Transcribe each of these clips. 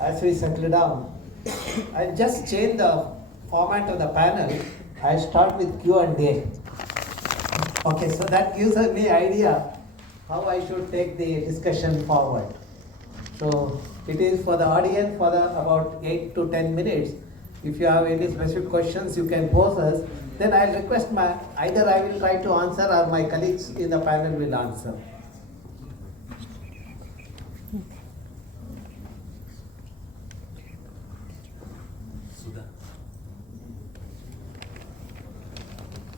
as we settle down, I just change the format of the panel. I start with Q&A. Okay, so that gives me idea how I should take the discussion forward. So it is for the audience for about 8 to 10 minutes. If you have any specific questions, you can pose us. Then I'll request either I will try to answer or my colleagues in the panel will answer.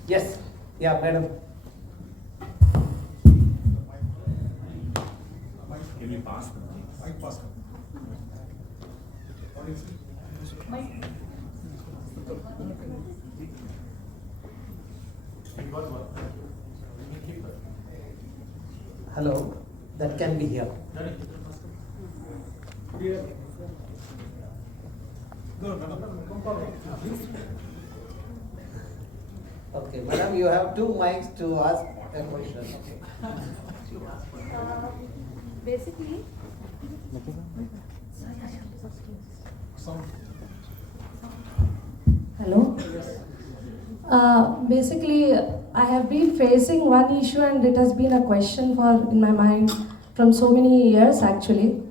Yes, yeah, madam. Can you pass them? I pass them. Hello, that can be here. Okay, madam, you have 2 mics to ask a question. Basically, hello. Basically, I have been facing one issue, and it has been a question in my mind from so many years actually.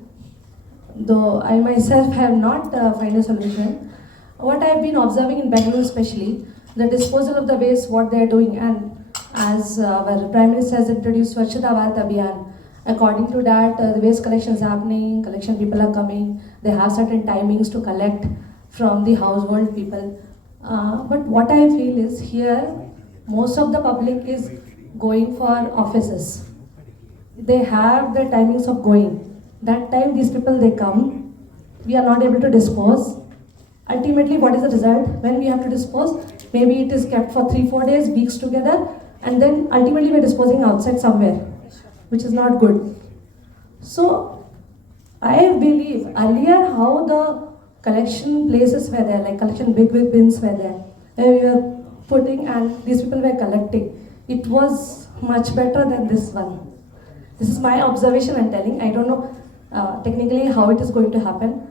Though I myself have not found a solution. What I have been observing in Bengaluru, especially the disposal of the waste, what they are doing, and as our Prime Minister has introduced Swachhata Bharat Abhiyan. According to that, the waste collection is happening, collection people are coming, they have certain timings to collect from the household people. But what I feel is here, most of the public is going for offices. They have the timings of going. That time these people, they come, we are not able to dispose. Ultimately, what is the result? When we have to dispose, maybe it is kept for 3-4 days, weeks together, and then ultimately we are disposing outside somewhere, which is not good. So, I believe earlier how the collection places were there, like collection big bins were there, where we were putting and these people were collecting. It was much better than this one. This is my observation and telling. I don't know technically how it is going to happen,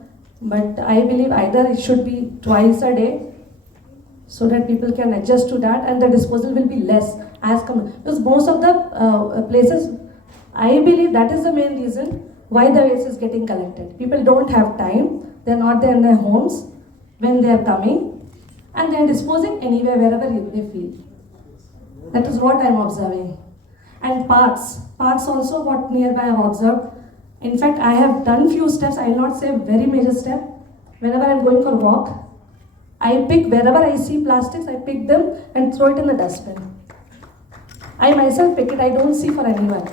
but I believe either it should be twice a day so that people can adjust to that and the disposal will be less as because most of the places, I believe that is the main reason why the waste is getting collected. People don't have time, they're not there in their homes when they are coming, and they're disposing anywhere, wherever they feel. That is what I'm observing. And parks also what nearby I have observed. In fact, I have done few steps, I will not say very major step. Whenever I'm going for a walk, I pick wherever I see plastics, I pick them and throw it in the dustbin. I myself pick it, I don't see for anyone.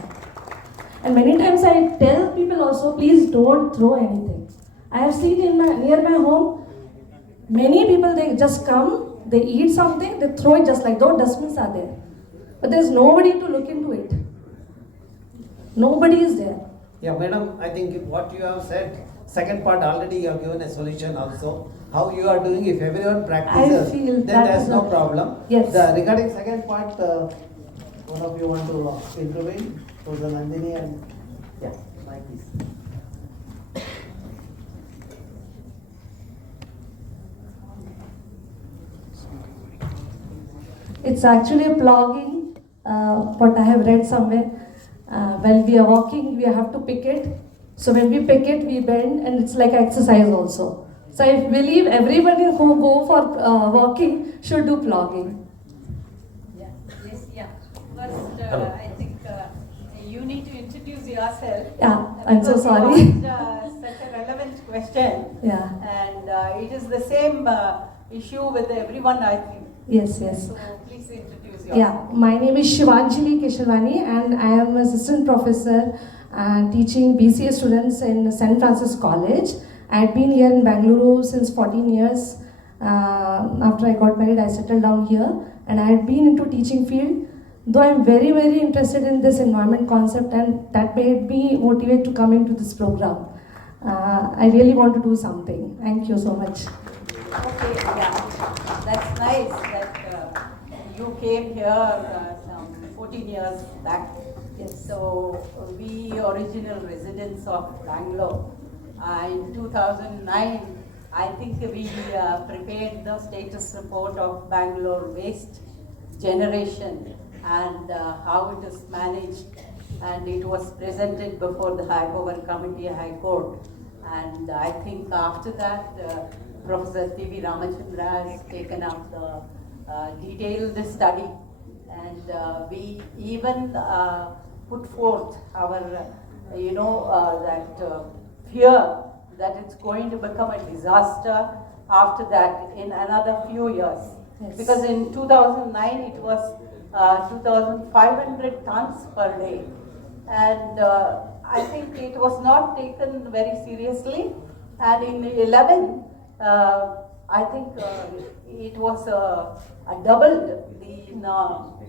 And many times I tell people also, please don't throw anything. I have seen near my home, many people, they just come, they eat something, they throw it just like those dustbins are there. But there is nobody to look into it. Nobody is there. Yeah, madam, I think what you have said, second part already you have given a solution also. How you are doing, if everyone practices, then there's no problem. Yes. Regarding second part, one of you want to intervene? So the Nandini and, yeah, Mike please. It's actually a blogging, what I have read somewhere. When we are walking, we have to pick it. So when we pick it, we bend, and it's like exercise also. So I believe everybody who go for walking should do plogging. Yeah. Yes. Yeah. First, I think you need to introduce yourself. Yeah, I'm so Because sorry. you asked, such a relevant question. Yeah. And it is the same issue with everyone, I think. Yes. So please introduce yourself. Yeah, my name is Shivanjali Keshavani, and I am assistant professor teaching BCA students in St. Francis College. I had been here in Bengaluru since 14 years. After I got married, I settled down here, and I had been into teaching field. Though I am very, very interested in this environment concept, and that made me motivate to come into this program. I really want to do something. Thank you so much. Okay, yeah, that's nice that you came here some 14 years back. Yes. So we original residents of Bangalore, In 2009, I think we prepared the status report of Bangalore waste generation and how it is managed, and it was presented before the High Power Committee, High Court. And I think after that, Professor TVRAMACHANDRA has taken up the detailed study, and we even put forth our, fear that it's going to become a disaster after that in another few years. Yes. Because in 2009 it was 2,500 tons per day, and I think it was not taken very seriously. And in 11, I think it was doubled.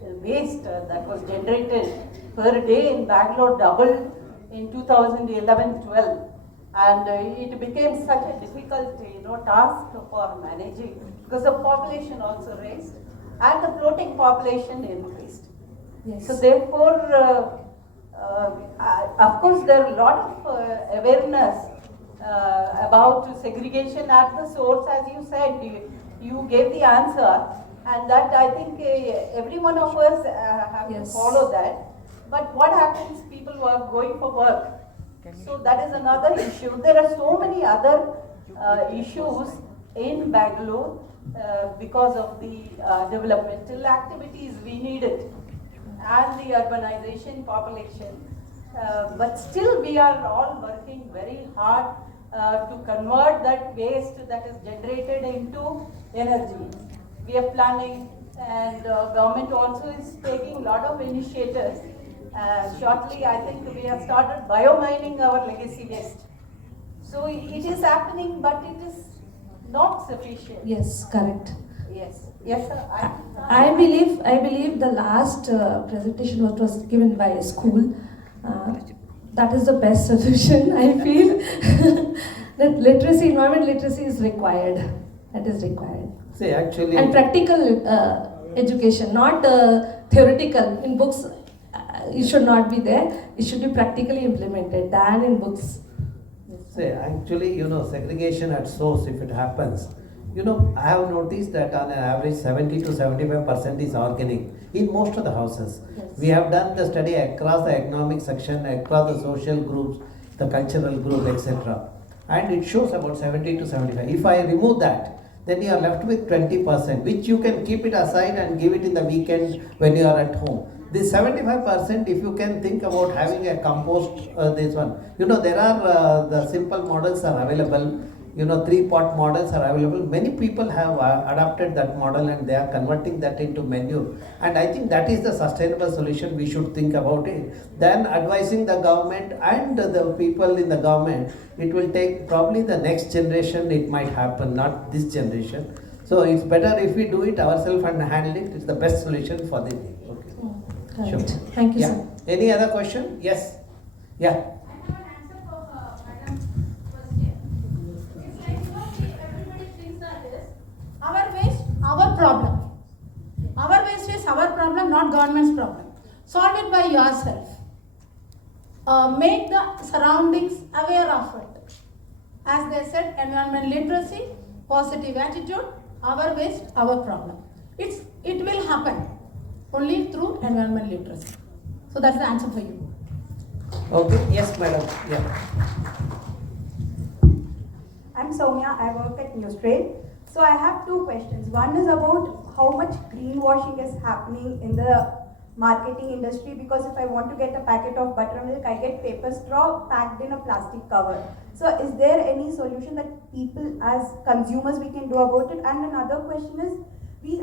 The waste that was generated per day in Bangalore doubled in 2011-12. And it became such a difficult, task for managing, because the population also raised and the floating population increased. Yes. So therefore, of course, there are a lot of awareness about segregation at the source, as you said. You gave the answer, and that I think every one of us have to Yes. follow that. But what happens? People were going for work. So that is another issue. There are so many other issues in Bangalore because of the developmental activities we needed and the urbanization population. But still we are all working very hard to convert that waste that is generated into energy. We are planning, and government also is taking a lot of initiatives. Shortly, I think we have started biomining our legacy waste. So it is happening, but it is not sufficient. Yes, correct. Yes, yes, sir. I believe the last presentation what was given by a school, that is the best solution. I feel that literacy, environment literacy is required. That is required. See, actually, And practical education, not theoretical. In books, it should not be there. It should be practically implemented than in books. see, actually, segregation at source, if it happens, I have noticed that on an average 70 to 75% is organic in most of the houses. Yes. We have done the study across the economic section, across the social groups, the cultural group, etc. And it shows about 70 to 75. If I remove that, then you are left with 20%, which you can keep it aside and give it in the weekend when you are at home. This 75%, if you can think about having a compost, this one, there are the simple models are available. 3-pot models are available. Many people have adopted that model and they are converting that into manure. And I think that is the sustainable solution we should think about it. Then advising the government and the people in the government, it will take probably the next generation it might happen, not this generation. So it's better if we do it ourselves and handle it. It's the best solution for the day. Okay. Correct. Sure. Thank you, Yeah. sir. Any other question? Yes. Yeah. I have an answer for Madam's question. It's like, everybody thinks that is our waste, our problem. Our waste is our problem, not government's problem. Solve it by yourself. Make the surroundings aware of it. As they said, environment literacy, positive attitude, our waste, our problem. It will happen only through environment literacy. So that's the answer for you. Okay. Yes, madam. Yeah. I'm Soumya, I work at Newstrade. So I have two questions. One is about how much greenwashing is happening in the marketing industry, because if I want to get a packet of buttermilk, I get paper straw packed in a plastic cover. So is there any solution that people as consumers we can do about it? And another question is,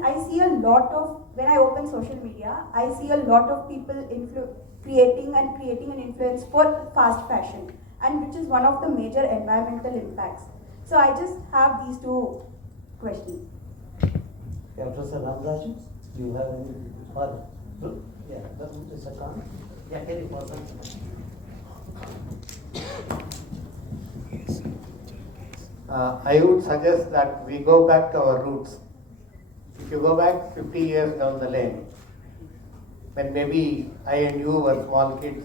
I see a lot of, when I open social media, I see a lot of people creating an influence for fast fashion, and which is one of the major environmental impacts. So I just have these two questions. Yeah, Professor Ramraj, do you have any further? Yeah, Mr. Khan. Yeah, any further? I would suggest that we go back to our roots. If you go back 50 years down the lane, when maybe I and you were small kids,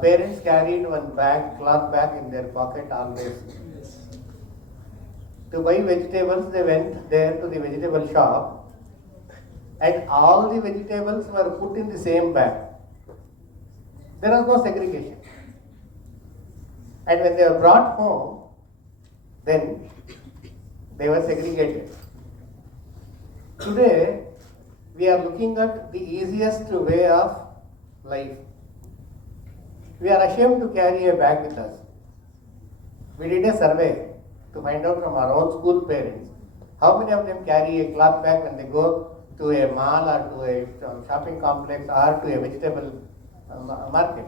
parents carried one bag, cloth bag in their pocket always. To buy vegetables, they went there to the vegetable shop, and all the vegetables were put in the same bag. There was no segregation. And when they were brought home, then they were segregated. Today, we are looking at the easiest way of life. We are ashamed to carry a bag with us. We did a survey to find out from our own school parents how many of them carry a cloth bag when they go to a mall or to a shopping complex or to a vegetable market.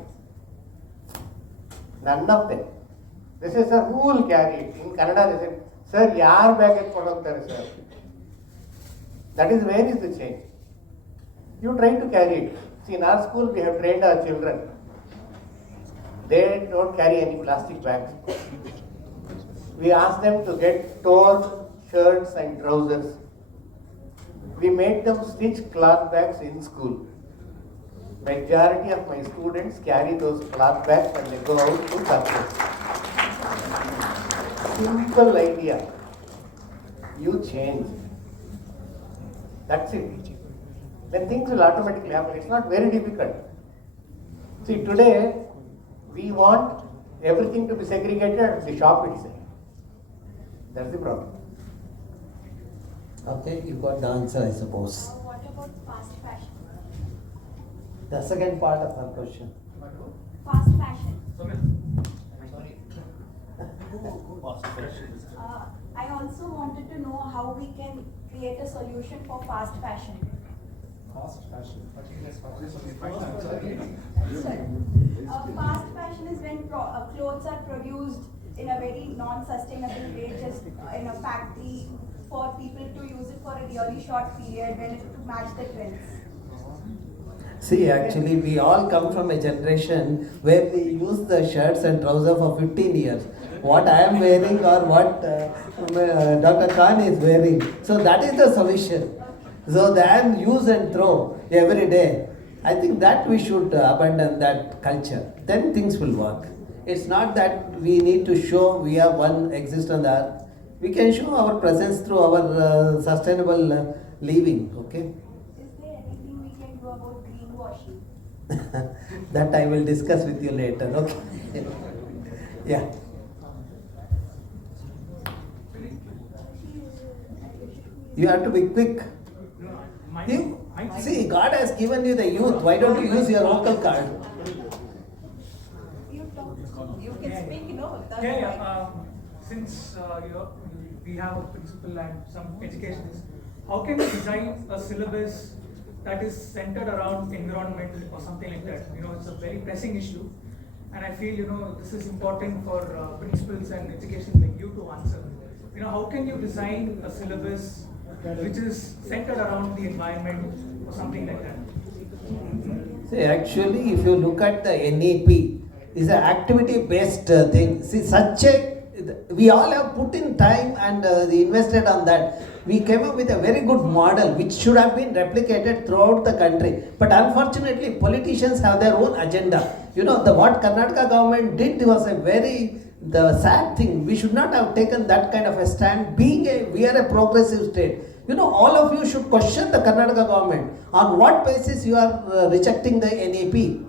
None of them. They say, sir, who will carry it? In Kannada they say, sir, yaar bag etkonu hogtare sir. That is where is the change. You try to carry it. See, in our school we have trained our children. They don't carry any plastic bags. We ask them to get torn shirts and trousers. We made them stitch cloth bags in school. Majority of my students carry those cloth bags when they go out to purchase. Simple idea. You change. That's it. Then things will automatically happen. It's not very difficult. See, today we want everything to be segregated at the shop itself. That's the problem. Okay, you got the answer, I suppose. What about fast fashion? The second part of her question. Fast fashion. I also wanted to know how we can create a solution for fast fashion. Fast fashion. Fast fashion is when clothes are produced in a very non-sustainable way, just in a factory for people to use it for a really short period when to match the trends. See, actually, we all come from a generation where we use the shirts and trousers for 15 years. What I am wearing or what Dr. Khan is wearing. So that is the solution. So then use and throw every day. I think that we should abandon that culture. Then things will work. It's not that we need to show we are one exist on the earth. We can show our presence through our sustainable living. Okay. Is there anything we can do about greenwashing? That I will discuss with you later. Okay. Yeah. You have to be quick. See, God has given you the youth. Why don't you use your local card? You talk, you can speak, you know. Since we have a principal and some educationists, how can we design a syllabus that is centered around environment or something like that? It's a very pressing issue, and I feel this is important for principals and education like you to answer. How can you design a syllabus which is centered around the environment or something like that? See, actually, if you look at the NEP, it's an activity-based thing. See, we all have put in time and invested on that. We came up with a very good model which should have been replicated throughout the country. But unfortunately, politicians have their own agenda. What Karnataka government did was the sad thing. We should not have taken that kind of a stand. We are a progressive state. All of you should question the Karnataka government. On what basis you are rejecting the NEP?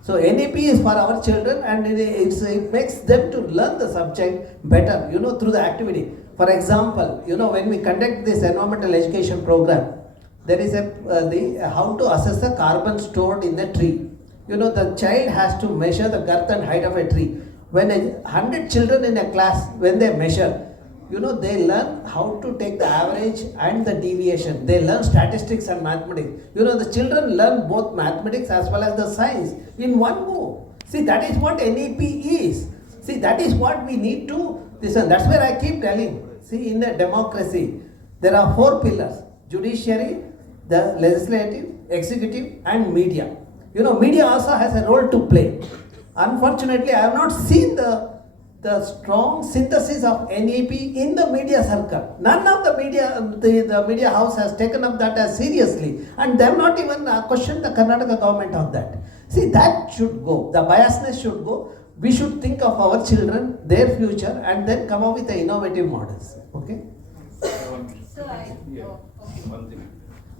So NEP is for our children, and it makes them to learn the subject better, through the activity. For example, when we conduct this environmental education program, there is how to assess the carbon stored in the tree. The child has to measure the girth and height of a tree. When 100 children in a class, when they measure, they learn how to take the average and the deviation. They learn statistics and mathematics. The children learn both mathematics as well as the science in one go. See, that is what NEP is. See, that is what we need to listen. That's where I keep telling. See, in a democracy, there are 4 pillars: judiciary, the legislative, executive, and media. Media also has a role to play. Unfortunately, I have not seen the the strong synthesis of NEP in the media circle. None of the media house has taken up that as seriously, and they have not even questioned the Karnataka government on that. See, that should go. The biasness should go. We should think of our children, their future, and then come up with the innovative models. Okay? One thing.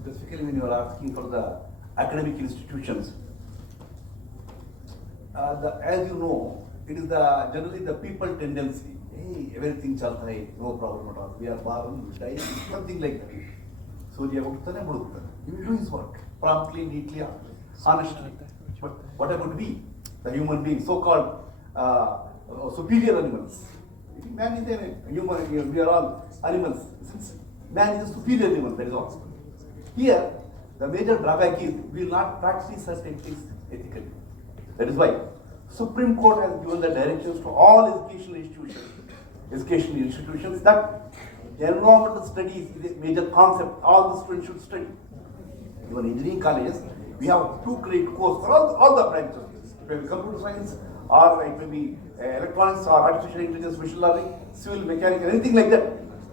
Specifically, when you are asking for the academic institutions, as you know, it is generally the people tendency. Hey, everything chalta hai, no problem at all. We are born, we die, something like that. So he will do his work promptly, neatly, honestly. But what about we, the human beings, so-called superior animals? Man is a human. We are all animals. Since man is a superior animal, that is all. Here, the major drawback is we will not practice certain things ethically. That is why Supreme Court has given the directions to all educational institutions that environmental studies is a major concept. All the students should study. Even engineering colleges, we have 2 credit course for all the branches. It may be computer science, or it may be electronics, or artificial intelligence, machine learning, civil, mechanical, anything like that.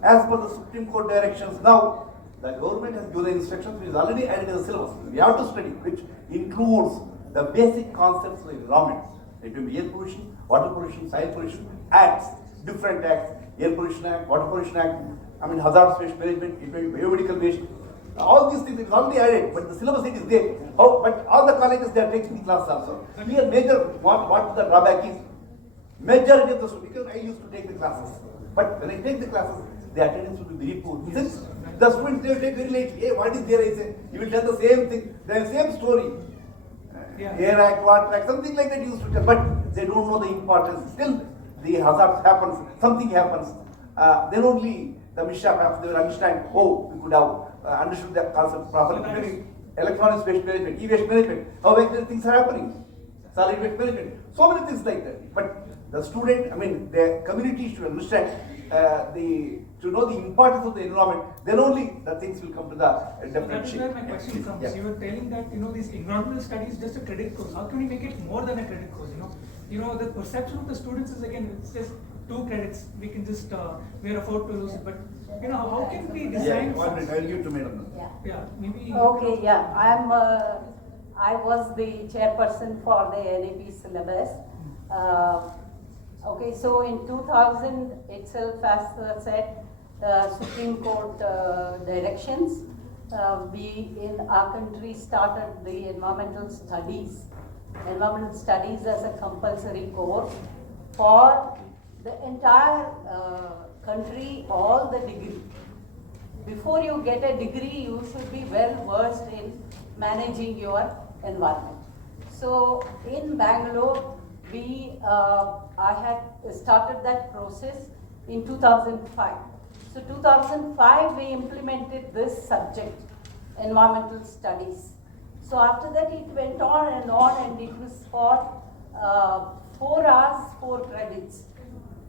As per the Supreme Court directions now, the government has given the instructions which is already added in the syllabus. We have to study, which includes the basic concepts of the environment. It may be air pollution, water pollution, soil pollution, acts, different acts, Air Pollution Act, Water Pollution Act, hazardous waste management, it may be biomedical waste. All these things is already added, but the syllabus it is there. But all the colleges they are taking the class also. Here major what the drawback is, majority of the students, because I used to take the classes, but when I take the classes, the attendance will be very poor. Since the students they will take very late. Hey, what is there? I say, you will tell the same thing, the same story. Air Act, Water Act, something like that used to tell, but they don't know the importance. Still, the hazard happens, something happens. Then only the mishap happens. They will understand. Oh, we could have understood that concept properly. Maybe electronics waste management, e-waste management, how exactly things are happening. Solid waste management, so many things like that. But the student, the community should understand to know the importance of the environment, then only the things will come to the definite shape. That is where my question comes. Yeah. You were telling that these environmental studies is just a credit course. How can we make it more than a credit course? The perception of the students is again it's just 2 credits. We can just we are afford to lose it. But how can we design? Yeah, 1 minute. I'll give to Madam. Yeah, maybe. Okay, yeah, I was the chairperson for the NAP syllabus. Okay, so in 2000 itself, as said, Supreme Court directions, we in our country started the environmental studies as a compulsory course for the entire country, all the degree. Before you get a degree, you should be well versed in managing your environment. So in Bangalore, I had started that process in 2005. So 2005 we implemented this subject, environmental studies. So after that it went on, and it was for 4 hours, 4 credits.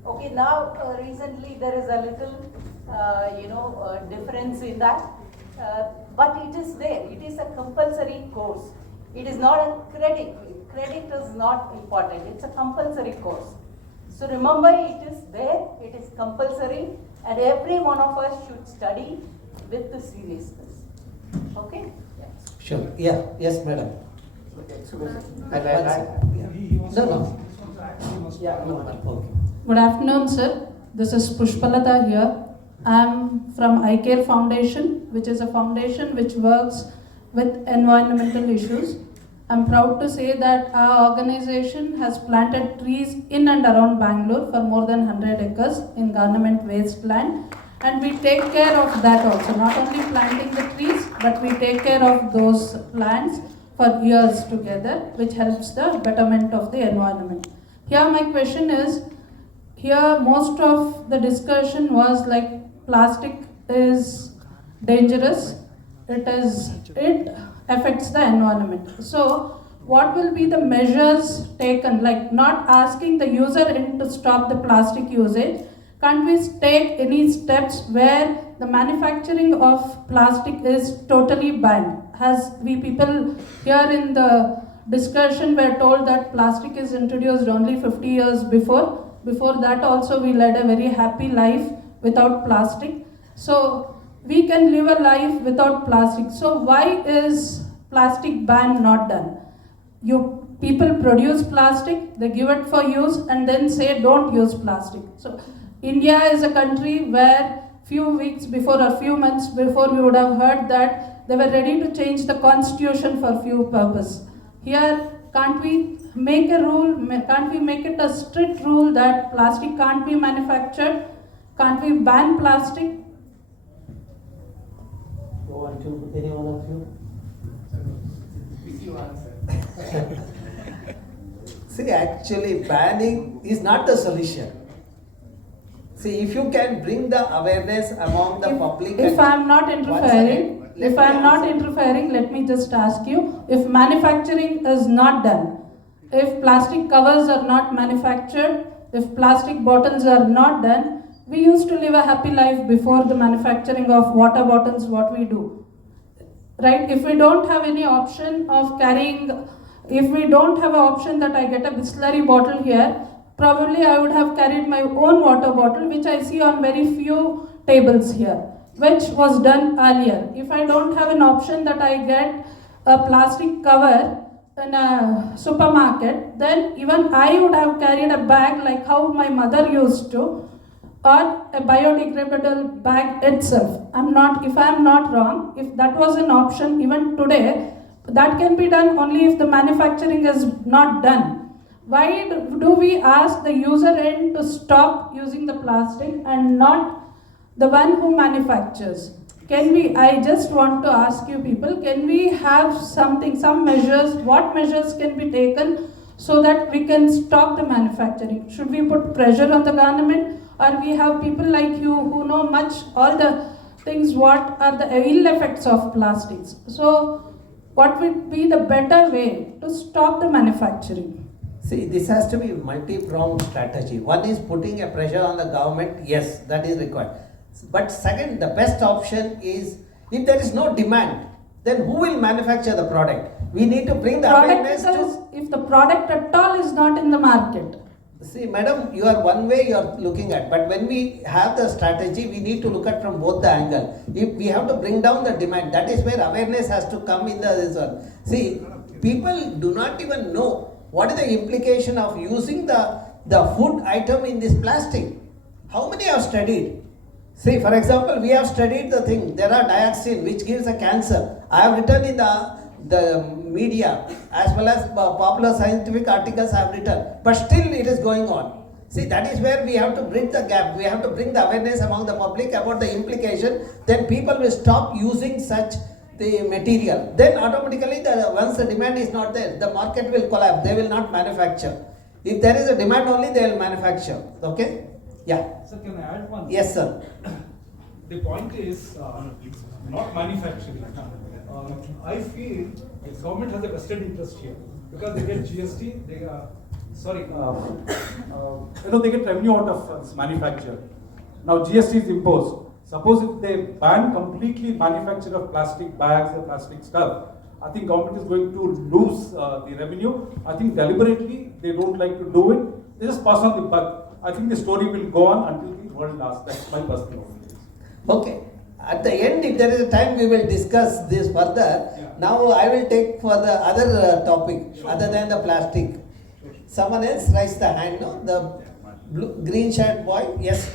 Okay, now recently there is a little difference in that, but it is there. It is a compulsory course. It is not a credit. Credit is not important. It's a compulsory course. So remember, it is there. It is compulsory, and every one of us should study with the seriousness. Okay? Sure. Yeah. Yes, madam. No. Yeah. No. Okay. Good afternoon, sir. This is Pushpalata here. I am from iCare Foundation, which is a foundation which works with environmental issues. I am proud to say that our organization has planted trees in and around Bangalore for more than 100 acres in government wasteland, and we take care of that also. Not only planting the trees, but we take care of those plants for years together, which helps the betterment of the environment. Here my question is, here most of the discussion was like plastic is dangerous, it affects the environment. So what will be the measures taken, like not asking the user to stop the plastic usage? Can't we take any steps where the manufacturing of plastic is totally banned? As we people here in the discussion were told that plastic is introduced only 50 years before, Before that also we led a very happy life without plastic. So we can live a life without plastic. So why is plastic ban not done? People produce plastic, they give it for use and then say don't use plastic. So India is a country where few weeks before or few months before you would have heard that they were ready to change the constitution for few purpose. Here, can't we make a rule, can't we make it a strict rule that plastic can't be manufactured? Can't we ban plastic? Want to, any one of you? See, actually banning is not the solution. See, if you can bring the awareness among the public. If I am not interfering, let me just ask you, if manufacturing is not done, if plastic covers are not manufactured, if plastic bottles are not done, we used to live a happy life before the manufacturing of water bottles, what we do. Right? If we don't have any option of carrying, if we don't have an option that I get a Bisleri bottle here, probably I would have carried my own water bottle, which I see on very few tables here, which was done earlier. If I don't have an option that I get a plastic cover in a supermarket, then even I would have carried a bag like how my mother used to, or a biodegradable bag itself. If I am not wrong, if that was an option even today, that can be done only if the manufacturing is not done. Why do we ask the user end to stop using the plastic and not the one who manufactures? I just want to ask you people, can we have some measures, what measures can be taken so that we can stop the manufacturing? Should we put pressure on the government, or we have people like you who know much, all the things, what are the ill effects of plastics? So what would be the better way to stop the manufacturing? See, this has to be multi-pronged strategy. One is putting a pressure on the government, yes, that is required. But second, the best option is, if there is no demand, then who will manufacture the product? We need to bring the awareness to... If the product at all is not in the market. See, madam, you are one way you are looking at, but when we have the strategy, we need to look at from both the angle. If we have to bring down the demand, that is where awareness has to come in this one. See, people do not even know what is the implication of using the food item in this plastic. How many have studied? See, for example, we have studied the thing, there are dioxin which gives a cancer. I have written in the media as well as popular scientific articles I have written, but still it is going on. See, that is where we have to bridge the gap. We have to bring the awareness among the public about the implication. Then people will stop using such the material. Then automatically, once the demand is not there, the market will collapse. They will not manufacture. If there is a demand only, they will manufacture. Okay? Yeah. Sir, can I add one? Yes, sir. The point is not manufacturing. I feel the government has a vested interest here because they get GST. They they get revenue out of manufacture. Now GST is imposed. Suppose if they ban completely manufacture of plastic bags or plastic stuff, I think government is going to lose the revenue. I think deliberately they don't like to do it. They just pass on the buck. I think the story will go on until the world lasts. That's my personal opinion. Okay. At the end, if there is a time, we will discuss this further. Yeah. Now I will take for the other topic, other than the plastic. Someone else raised the hand, no? The green shirt boy, yes.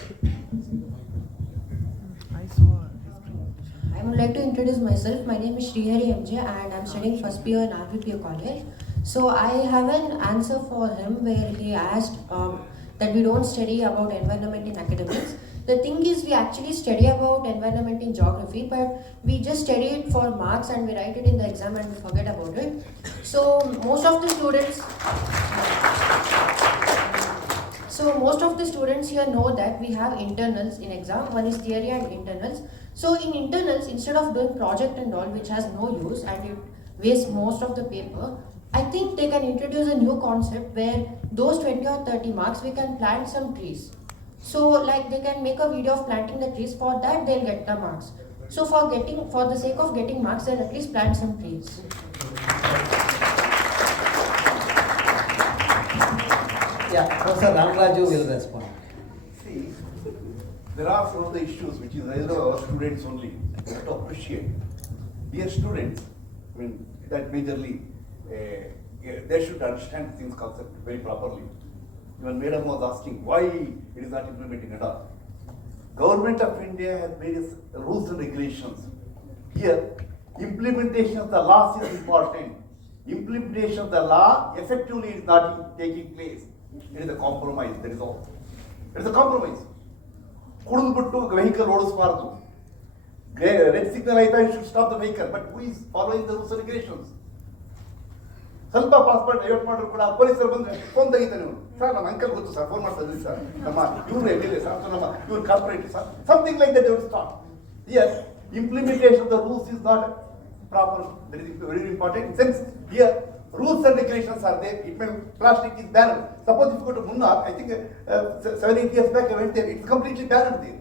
I would like to introduce myself. My name is Srihari MJ and I'm studying first year in RVPA college. So I have an answer for him where he asked that we don't study about environment in academics. The thing is, we actually study about environment in geography, but we just study it for marks and we write it in the exam and we forget about it. So most of the students here know that we have internals in exam. One is theory and internals. So in internals, instead of doing project and all, which has no use and it wastes most of the paper, I think they can introduce a new concept where those 20 or 30 marks, we can plant some trees. So like they can make a video of planting the trees. For that, they'll get the marks. So for the sake of getting marks, they'll at least plant some trees. Yeah, Professor Ramaraju will respond. See, there are some of the issues which is either our students only. We have to appreciate. Dear students, I mean, that majorly, they should understand things concept very properly. Even Madam was asking why it is not implementing at all. Government of India has various rules and regulations. Here, implementation of the laws is important. Implementation of the law effectively is not taking place. It is a compromise, that is all. It is a compromise. Kudunbuttu vehicle ಓಡಿಸಬಾರದು. Red signal ಆಯ್ತಾ, you should stop the vehicle. But who is following the rules and regulations? ಸ್ವಲ್ಪ passport divert ಮಾಡಿದ್ರು ಕೂಡ ಪೊಲೀಸರು ಬಂದ್ರೆ phone ತೆಗಿತಾರೆ ನೀವು. Sir ನಮ್ಮ uncle ಗೊತ್ತು ಸರ್, ಫೋನ್ ಮಾಡ್ತಾ ಇದ್ರಿ ಸರ್, ನಮ್ಮ ಇವ್ರು ಎಲ್ಲಿದೆ ಸರ್, ನಮ್ಮ ಇವ್ರು corporate sir, something like that they will stop. Here, implementation of the rules is not proper. That is very important. Since here rules and regulations are there, it means plastic is banned. Suppose if you go to Munnar, I think 7-8 years back I went there, it's completely banned there.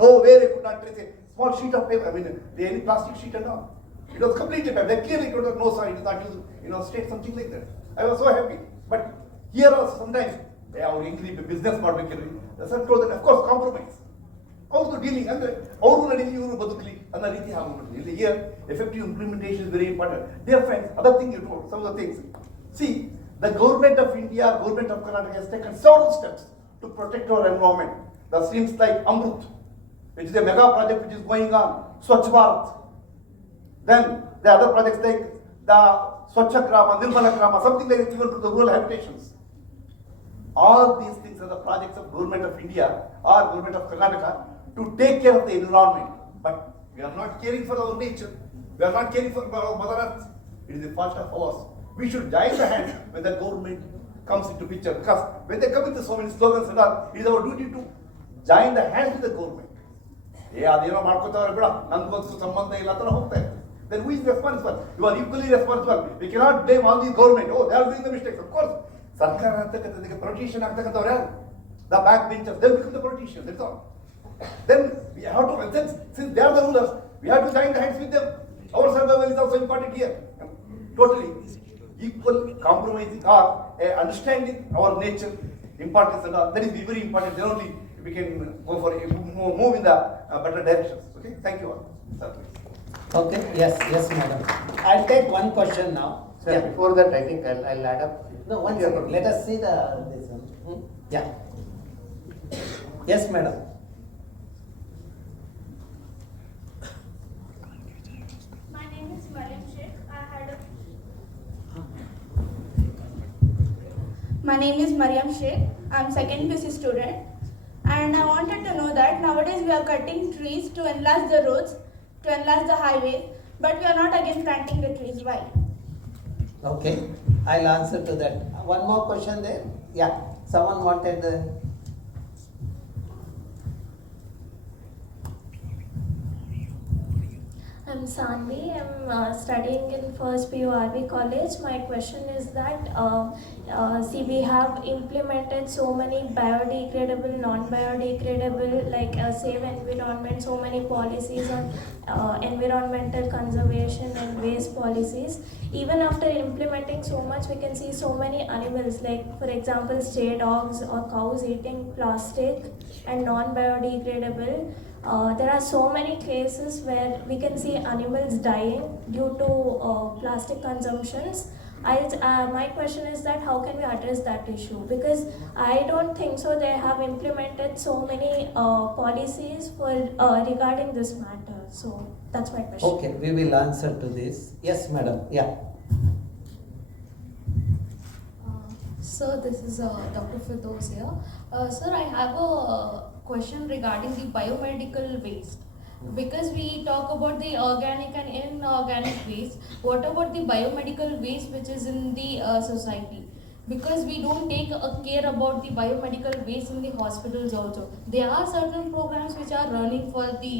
No way they could not trace a small sheet of paper, I mean, any plastic sheet at all. It was completely banned. They clearly could not, no sir, it is not used, state something like that. I was so happy. But here also sometimes, our English business ಮಾಡ್ಬೇಕಾದ್ರೆ, the sir told that, of course, compromise. ಅವ್ರದ್ದು dealing ಅಂದ್ರೆ ಅವರು ನಡೀಲಿ ಇವರು ಬದುಕಲಿ ಅನ್ನೋ ರೀತಿ ಆಗ್ಬಿಡುತ್ತೆ. ಇಲ್ಲಿ here effective implementation is very important. Dear friends, other thing you told, some of the things. See, the government of India, government of Karnataka has taken several steps to protect our environment. The streams like Amrut, which is a mega project which is going on, Swachh Bharat. Then the other projects like the Swachha Grama, Nirmala Grama, something like that, even to the rural habitations. All these things are the projects of government of India or government of Karnataka to take care of the environment. But we are not caring for our nature. We are not caring for our Mother Earth. It is the fault of ours. We should join the hands when the government comes into picture. Because when they come with so many slogans and all, it is our duty to join the hands with the government. ಅದೇನೋ ಮಾಡ್ಕೋತಾವ್ರೆ ಬೇಡ, ನನ್ಗೊಂದು ಸಂಬಂಧ ಇಲ್ಲ ಅಂತ ಹೋಗ್ತಾ ಇರ್ತಾರೆ. Then who is responsible? You are equally responsible. We cannot blame all the government. Oh, they are doing the mistakes. Of course, ಸರ್ಕಾರ ಅಂತಕ್ಕಂಥದ್ದಕ್ಕೆ politician ಆಗ್ತಕ್ಕಂಥವ್ರು ಯಾರು? The backbenchers, they become the politicians, that's all. Then we have to, since they are the rulers, we have to join the hands with them. Our survival is also important here. Totally equal compromising or understanding our nature, importance and all. That is very important. Then only we can go for move in the better directions. Okay, thank you all. Sir, Okay, yes, madam. I'll take one question now. Sir, before that, I think I'll add up. No, one second. Let us see this one. Yeah. Yes, madam. My name is Mariam Sheikh. My name is Mariam Sheikh. I'm second BSc student, and I wanted to know that nowadays we are cutting trees to enlarge the roads, to enlarge the highways, but we are not again planting the trees. Why? Okay, I'll answer to that. One more question there. Yeah, someone wanted. I'm Sanvi. I'm studying in first PURV college. My question is that, see, we have implemented so many biodegradable, non-biodegradable, like save environment, so many policies on environmental conservation and waste policies. Even after implementing so much, we can see so many animals, like for example, stray dogs or cows eating plastic and non-biodegradable. There are so many cases where we can see animals dying due to plastic consumptions. My question is that how can we address that issue? Because I don't think so they have implemented so many policies for regarding this matter. So that's my question. Okay, we will answer to this. Yes, madam. Yeah. Sir, this is Dr. Firdaus here. Sir, I have a question regarding the biomedical waste. Because we talk about the organic and inorganic waste, what about the biomedical waste which is in the society? Because we don't take care about the biomedical waste in the hospitals also. There are certain programs which are running for the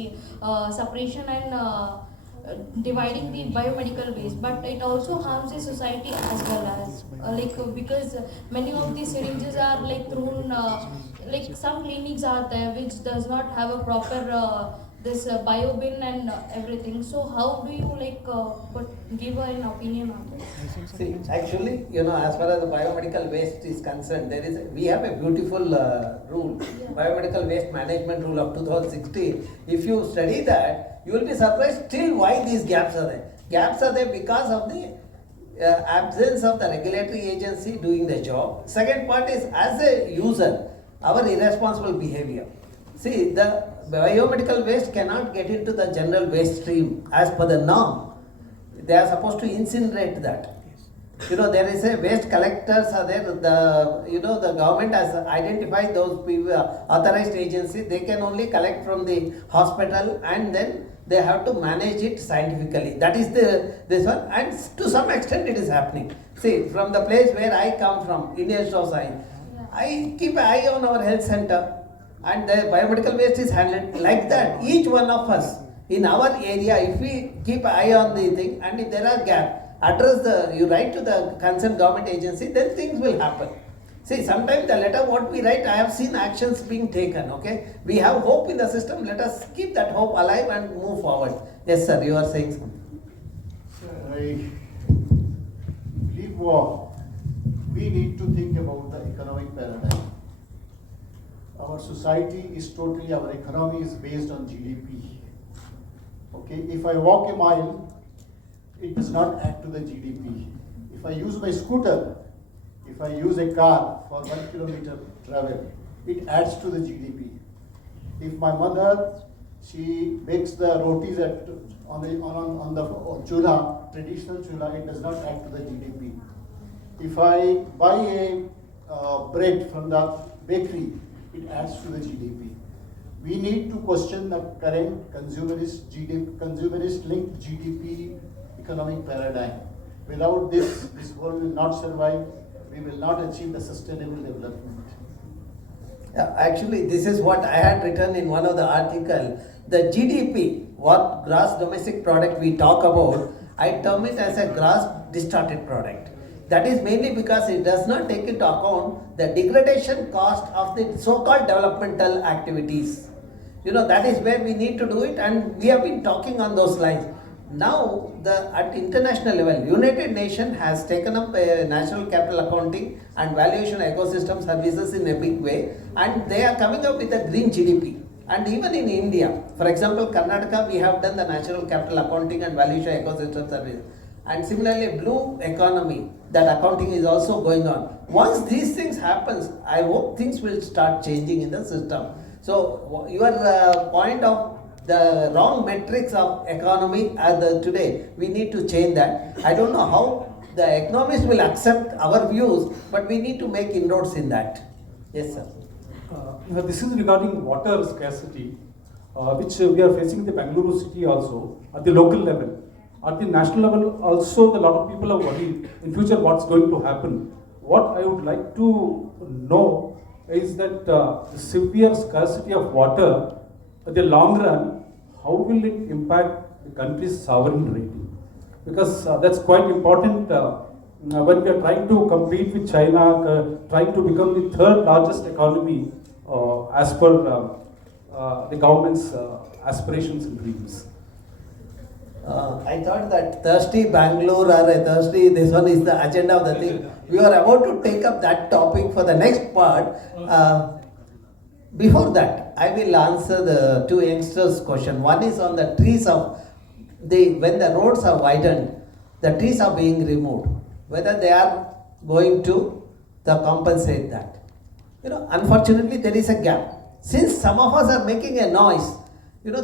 separation and dividing the biomedical waste, but it also harms the society as well as because many of the syringes are like thrown, like some clinics are there which does not have a proper this biobin and everything. So how do you give an opinion on this? See, actually, as far as the biomedical waste is concerned, we have a beautiful rule, biomedical waste management rule of 2016. If you study that, you will be surprised still why these gaps are there. Gaps are there because of the absence of the regulatory agency doing the job. Second part is, as a user, our irresponsible behavior. See, the biomedical waste cannot get into the general waste stream as per the norm. They are supposed to incinerate that. There is a waste collectors are there. The government has identified those people, authorized agency. They can only collect from the hospital and then they have to manage it scientifically. That is this one, and to some extent it is happening. See, from the place where I come from, Indian Society, I keep an eye on our health center. And the biomedical waste is handled like that. Each one of us in our area, if we keep an eye on the thing, and if there are gaps, you write to the concerned government agency, then things will happen. See, sometimes the letter what we write, I have seen actions being taken, okay? We have hope in the system, let us keep that hope alive and move forward. Yes, sir, you are saying something. Sir, I believe we need to think about the economic paradigm. Our society is totally, our economy is based on GDP. Okay, if I walk a mile, it does not add to the GDP. If I use my scooter, if I use a car for 1 kilometer travel, it adds to the GDP. If my mother, she bakes the rotis on the chula, traditional chula, it does not add to the GDP. If I buy a bread from the bakery, it adds to the GDP. We need to question the current consumerist linked GDP economic paradigm. Without this world will not survive. We will not achieve the sustainable development. Actually, this is what I had written in one of the articles. The GDP, what gross domestic product we talk about, I term it as a gross distorted product. That is mainly because it does not take into account the degradation cost of the so-called developmental activities. That is where we need to do it, and we have been talking on those lines. Now, at international level, United Nations has taken up national capital accounting and valuation ecosystem services in a big way, and they are coming up with a green GDP. And even in India, for example, Karnataka, we have done the national capital accounting and valuation ecosystem service. And similarly, blue economy, that accounting is also going on. Once these things happens, I hope things will start changing in the system. So your point of the wrong metrics of economy today, we need to change that. I don't know how the economists will accept our views, but we need to make inroads in that. Yes, sir. This is regarding water scarcity, which we are facing in the Bengaluru city also, at the local level. At the national level also, a lot of people are worried in future what's going to happen. What I would like to know is that the severe scarcity of water, in the long run, how will it impact the country's sovereign rating? Because that's quite important when we are trying to compete with China, trying to become the third largest economy as per the government's aspirations and dreams. I thought that thirsty Bangalore or a thirsty, this one is the agenda of the thing. We are about to take up that topic for the next part. Before that, I will answer the two youngsters' question. One is on the trees when the roads are widened, the trees are being removed. Whether they are going to compensate that. Unfortunately, there is a gap. Since some of us are making a noise,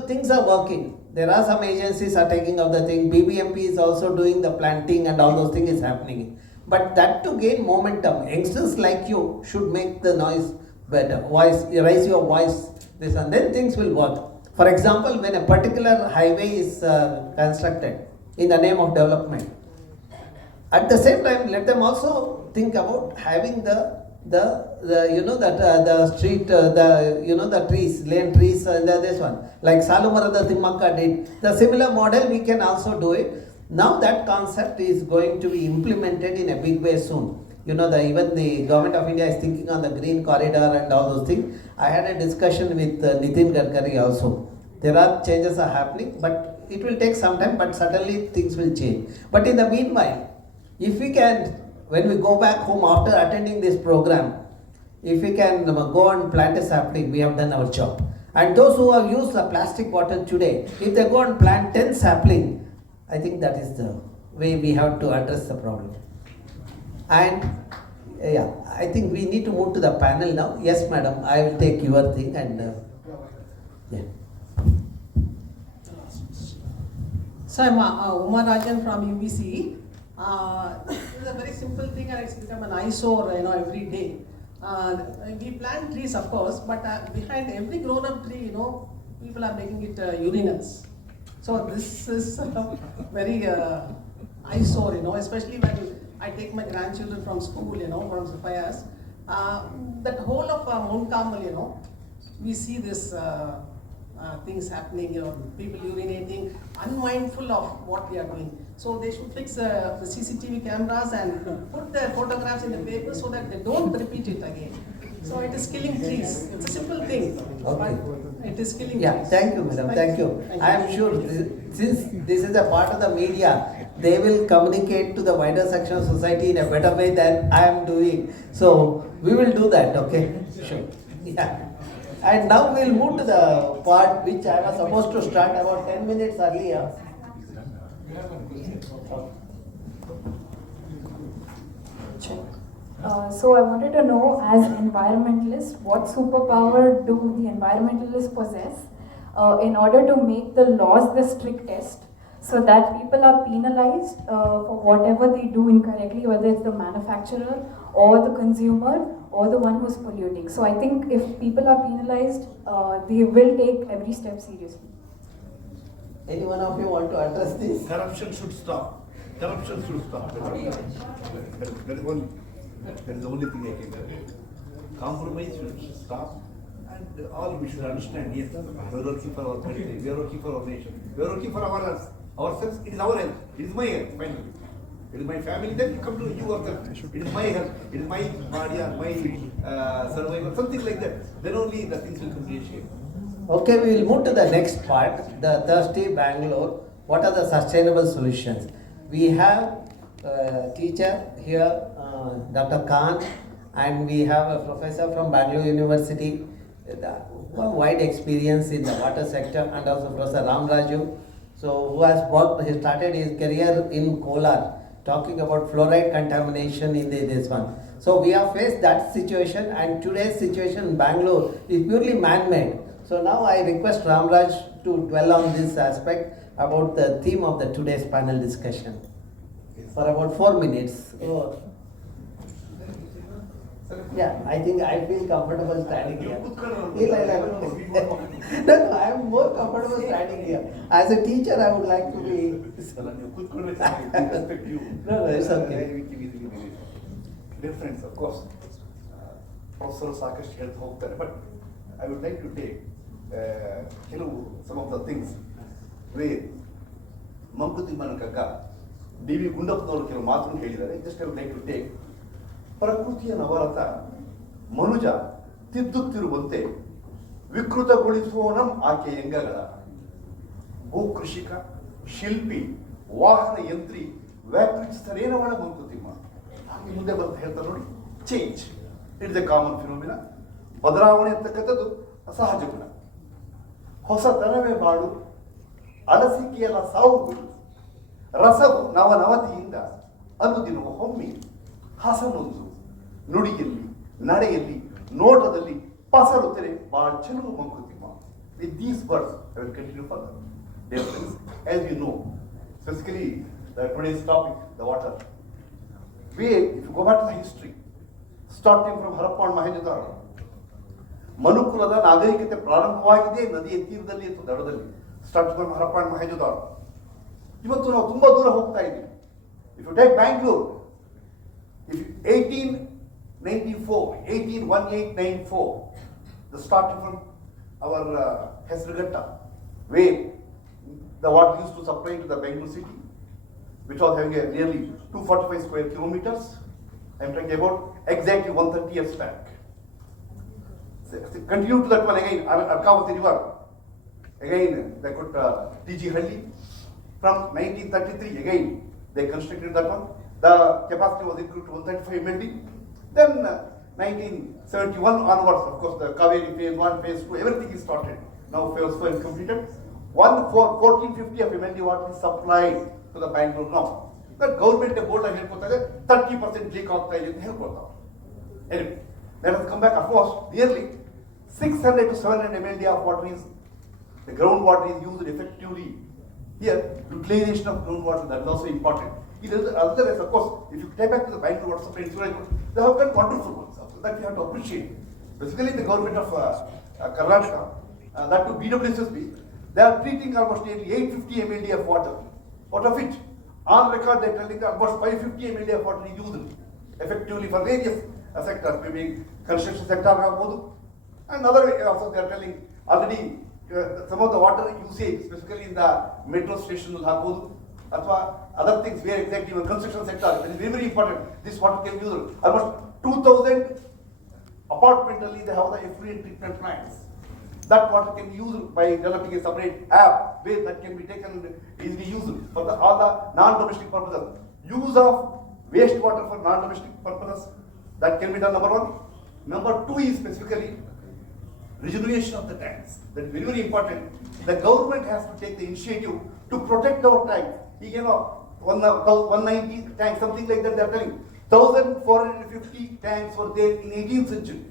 things are working. There are some agencies are taking up the thing. BBMP is also doing the planting and all those things is happening. But that to gain momentum, youngsters like you should make the noise better. Raise your voice, this and then things will work. For example, when a particular highway is constructed in the name of development, at the same time, let them also think about having the street, the trees, lane trees, this one, like Salumarada Timmakka did. The similar model we can also do it. Now that concept is going to be implemented in a big way soon. Even the government of India is thinking on the green corridor and all those things. I had a discussion with Nitin Gadkari also. There are changes are happening, but it will take some time, but certainly things will change. But in the meanwhile, if we can, when we go back home after attending this program, if we can go and plant a sapling, we have done our job. And those who have used a plastic bottle today, if they go and plant 10 sapling, I think that is the way we have to address the problem. And yeah, I think we need to move to the panel now. Yes, madam, I will take your thing and yeah. So I'm Uma Rajan from UBC. This is a very simple thing and it's become an eyesore, every day. We plant trees, of course, but behind every grown-up tree, people are making it urinals. So this is very eyesore, especially when I take my grandchildren from school, from Sapphires. That whole of Mount Carmel, we see this things happening, people urinating, unmindful of what they are doing. So they should fix the CCTV cameras and put their photographs in the paper so that they don't repeat it again. So it is killing trees. It's a simple thing, Okay. but it is killing Yeah, trees. thank you, madam. Thank you. Thank I am sure since this is a part of the media, they will communicate to the wider section of society in a better way than I am doing. So we will do that. Okay. Sure. Yeah. And now we'll move to the part which I was supposed to start about 10 minutes earlier. So I wanted to know, as environmentalists, what superpower do the environmentalists possess in order to make the laws the strictest so that people are penalized for whatever they do incorrectly, whether it's the manufacturer or the consumer or the one who's polluting. So I think if people are penalized, they will take every step seriously. Any one of you want to address this? Corruption should stop. Corruption should stop. That is the only thing I can do. Compromise should stop, and all we should understand, yes, we are working for our country, we are working for our nation, we are working for ourselves. It is our health, it is my health, finally. It is my family, then you come to you yourself. It is my health, it is my body, my survival, something like that. Then only the things will come to shape. Okay, we will move to the next part, the thirsty Bangalore. What are the sustainable solutions? We have a teacher here, Dr. Khan, and we have a professor from Bengaluru University, wide experience in the water sector, and also Professor Ramaraju, so who has worked, he started his career in Kolar, talking about fluoride contamination in this one. So we have faced that situation, and today's situation in Bangalore is purely man-made. So now I request Ramaraj to dwell on this aspect about the theme of the today's panel discussion for about 4 minutes. Oh. Yeah, I think I feel comfortable standing here. No, I am more comfortable standing here. As a teacher, I would like to be. No, it's okay. Dear friends, of course, Professor Sakesh helped hope there, but I would like to take some of the things where Mankuti Manakaga, D.V. Gundapnor Kilmatun Helidare, just I would like to take ಪ್ರಕೃತಿಯ ನವರತ ಮನುಜ ತಿದ್ದುತ್ತಿರುವಂತೆ ವಿಕೃತಗೊಳಿಸುವವನಂ ಆಕೆ ಎಂಗಗಳ ಭೂಕೃಷಿಕ ಶಿಲ್ಪಿ ವಾಹನ ಯಂತ್ರಿ ವ್ಯಾಪೃತಿಸ್ತರೇನವಳ ಮಂಕುತಿಮ್ಮ ಹಾಗೆ ಮುಂದೆ ಬರ್ತಾ ಹೇಳ್ತಾರೆ ನೋಡಿ, change it is a common phenomena. ಬದಲಾವಣೆ ಅಂತಕ್ಕಂಥದ್ದು ಅಸಹಜ ಗುಣ. ಹೊಸತನವೇ ಬಾಳು, ಅಲಸಿಕೆಯಲ್ಲ ಸಾವು ಬಿಡು, ರಸವು ನವನವತಿಯಿಂದ ಅನುದಿನವೂ ಹೊಮ್ಮಿ, ಹಸನೊಂದು ನುಡಿಯಲ್ಲಿ ನಡೆಯಲ್ಲಿ ನೋಟದಲ್ಲಿ ಪಸರುತ್ತರೆ ಬಾಳ ಚೆಲುವು Mankutimma. With these words, I will continue further. Dear friends, as you know, specifically today's topic, the water. If you go back to the history, starting from Harappa and Mohenjo-daro, ಮನುಕುಲದ ನಾಗರಿಕತೆ ಪ್ರಾರಂಭವಾಗಿದೆ ನದಿಯ ತೀರದಲ್ಲಿ ಅಥವಾ ದಡದಲ್ಲಿ. Start from Harappa and Mohenjodaro. ಇವತ್ತು ನಾವು ತುಂಬಾ ದೂರ ಹೋಗ್ತಾ ಇದ್ದೀವಿ. If you take Bangalore, if 1894, the starting from our Hesragatta, where the water used to supply to the Bangalore city, which was having a nearly 245 square kilometers. I am talking about exactly 130 years back. Continue to that one again, Arkavati River, Again, they put TG Halli. From 1933, again, they constructed that one. The capacity was increased to 135 MLD. Then 1971 onwards, of course, the Kaveri phase 1, phase 2, everything is started. Now phase 4 is completed. 1450 of MLD water is supplied to the Bangalore now. The government board help 30% leak ಆಗ್ತಾ ಇದೆ ಅಂತ ಹೇಳ್ಕೊಳ್ತಾರೆ. Anyway, let us come back. Of course, nearly 600 to 700 MLD of water is, the groundwater is used effectively. Here, utilization of groundwater, that is also important. It is otherwise, of course, if you take back to the Bangalore water supply, they have done wonderful ones also, that we have to appreciate. Basically, the government of Karnataka, that to BWSSB, they are treating almost nearly 850 MLD of water, out of it, on record they are telling almost 550 MLD of water is used effectively for various sectors, maybe construction sector, and other also they are telling already some of the water usage, specifically in the metro station, or other things where exactly in the construction sector, it is very, very important. This water can be used. Almost 2,000 apartmentally they have the effluent treatment plants. That water can be used by developing a separate app where that can be taken easily used for all the non-domestic purposes. Use of wastewater for non-domestic purposes, that can be done, number one. Number two is specifically rejuvenation of the tanks. That is very, very important. The government has to take the initiative to protect our tanks. You know, 190 tanks, something like that they are telling. 1,450 tanks were there in 18th century.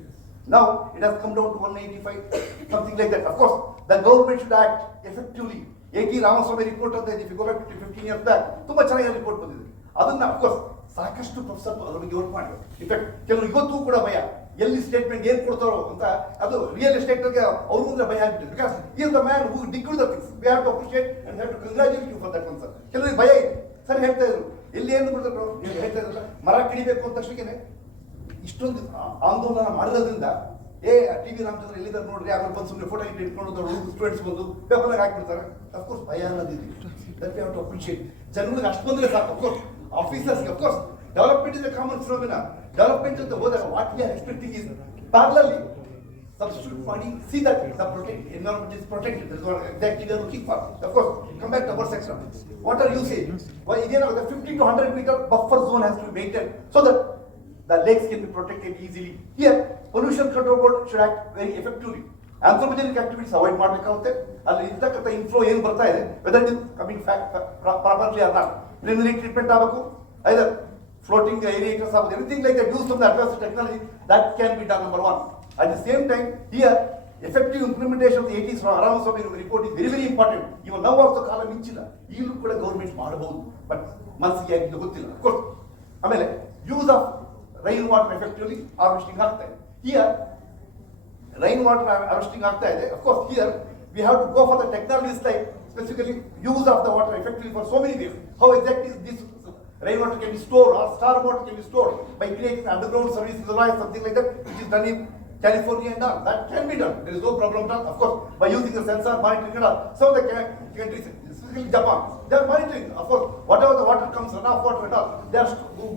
Now it has come down to 185, something like that. Of course, the government should act effectively. IISc report of that, if you go back to 15 years back, too much report ಬಂದಿದೆ. ಅದನ್ನ of course ಸಾಕಷ್ಟು professor ಅದರ ಬಗ್ಗೆ work ಮಾಡಿದ್ರು. In fact ಕೆಲವರು ಇವತ್ತು ಕೂಡ ಭಯ, ಎಲ್ಲಿ ಸ್ಟೇಟ್ಮೆಂಟ್ ಏನು ಕೊಡ್ತಾರೋ ಅಂತ, ಅದು ರಿಯಲ್ ಎಸ್ಟೇಟ್ ಗೆ ಅವ್ರ ಮುಂದೆ ಭಯ ಆಗ್ಬಿಟ್ಟಿದೆ. Because he is the man who digged the things. We have to appreciate and have to congratulate you for that one, sir. ಕೆಲವರಿಗೆ ಭಯ ಇದೆ. ಸರ್ ಹೇಳ್ತಾ ಇದ್ರು, ಎಲ್ಲಿ ಏನು ಕೊಡ್ತಾರೆ ನೀವು ಹೇಳ್ತಾ ಇದ್ರಲ್ಲ, ಮರ ಕಿಡಿಬೇಕು ಅಂತ ತಕ್ಷಣಕ್ಕೆ ಇಷ್ಟೊಂದು ಆಂದೋಲನ ಮಾಡೋದ್ರಿಂದ TVRAMACHANDRA ಎಲ್ಲಿದ್ದಾರೆ ನೋಡ್ರಿ, ಆಮೇಲೆ ಬಂದು ಸುಮ್ಮನೆ ಫೋಟೋ ಇಟ್ಕೊಂಡು ಸ್ಟೂಡೆಂಟ್ಸ್ ಬಂದು ಪೇಪರ್ನಾಗ ಹಾಕ್ಬಿಡ್ತಾರೆ. ಅಫ್ಕೋರ್ಸ್ ಭಯ ಅನ್ನೋದಿದೆ. That we have to appreciate. ಜನರಿಗೆ ಅಷ್ಟು ಬಂದರೆ ಸಾಕು. ಅಫ್ಕೋರ್ಸ್ ಆಫೀಸರ್ಸ್ಗೆ of course development is a common phenomena. Development ಅಂತ ಹೋದಾಗ what we are expecting is ಪ್ಯಾರಲಲ್ಲಿ substitute ಮಾಡಿ, see that the environment is protected. That is what exactly we are looking for. Of course, come back to our section. What are you saying? Well, the 50 to 100 meter buffer zone has to be maintained so that the lakes can be protected easily. Here, pollution control board should act very effectively. Anthropogenic activities avoid ಮಾಡಬೇಕಾಗುತ್ತೆ. ಅಲ್ಲಿ ಇರ್ತಕ್ಕಂಥ inflow ಏನು ಬರ್ತಾ ಇದೆ, whether it is coming properly or not, preliminary treatment ಆಗಬೇಕು, either floating aerators ಆಗಬೇಕು, everything like that, use some of the advanced technology that can be done, number one. At the same time, here, effective implementation of the 80s Ramaswamy report is very, very important. Even now also ಕಾಲ ಮಿಂಚಿಲ್ಲ, ಈಗಲೂ ಕೂಡ government ಮಾಡಬಹುದು, but ಮನಸ್ಸಿಗೆ ಆಗಿಲ್ಲ ಗೊತ್ತಿಲ್ಲ. Of course, ಆಮೇಲೆ use of rain water effectively harvesting ಆಗ್ತಾ ಇದೆ. Here, rain water harvesting ಆಗ್ತಾ ಇದೆ. Of course, here we have to go for the technologies like specifically use of the water effectively for so many ways. How exactly is this rainwater can be stored or storm water can be stored by creating underground service reservoirs, something like that, which is done in California and all. That can be done. There is no problem at all. Of course, by using the sensor monitoring and all. Some of the countries, specifically Japan, they are monitoring. Of course, whatever the water comes, runoff water and all, they are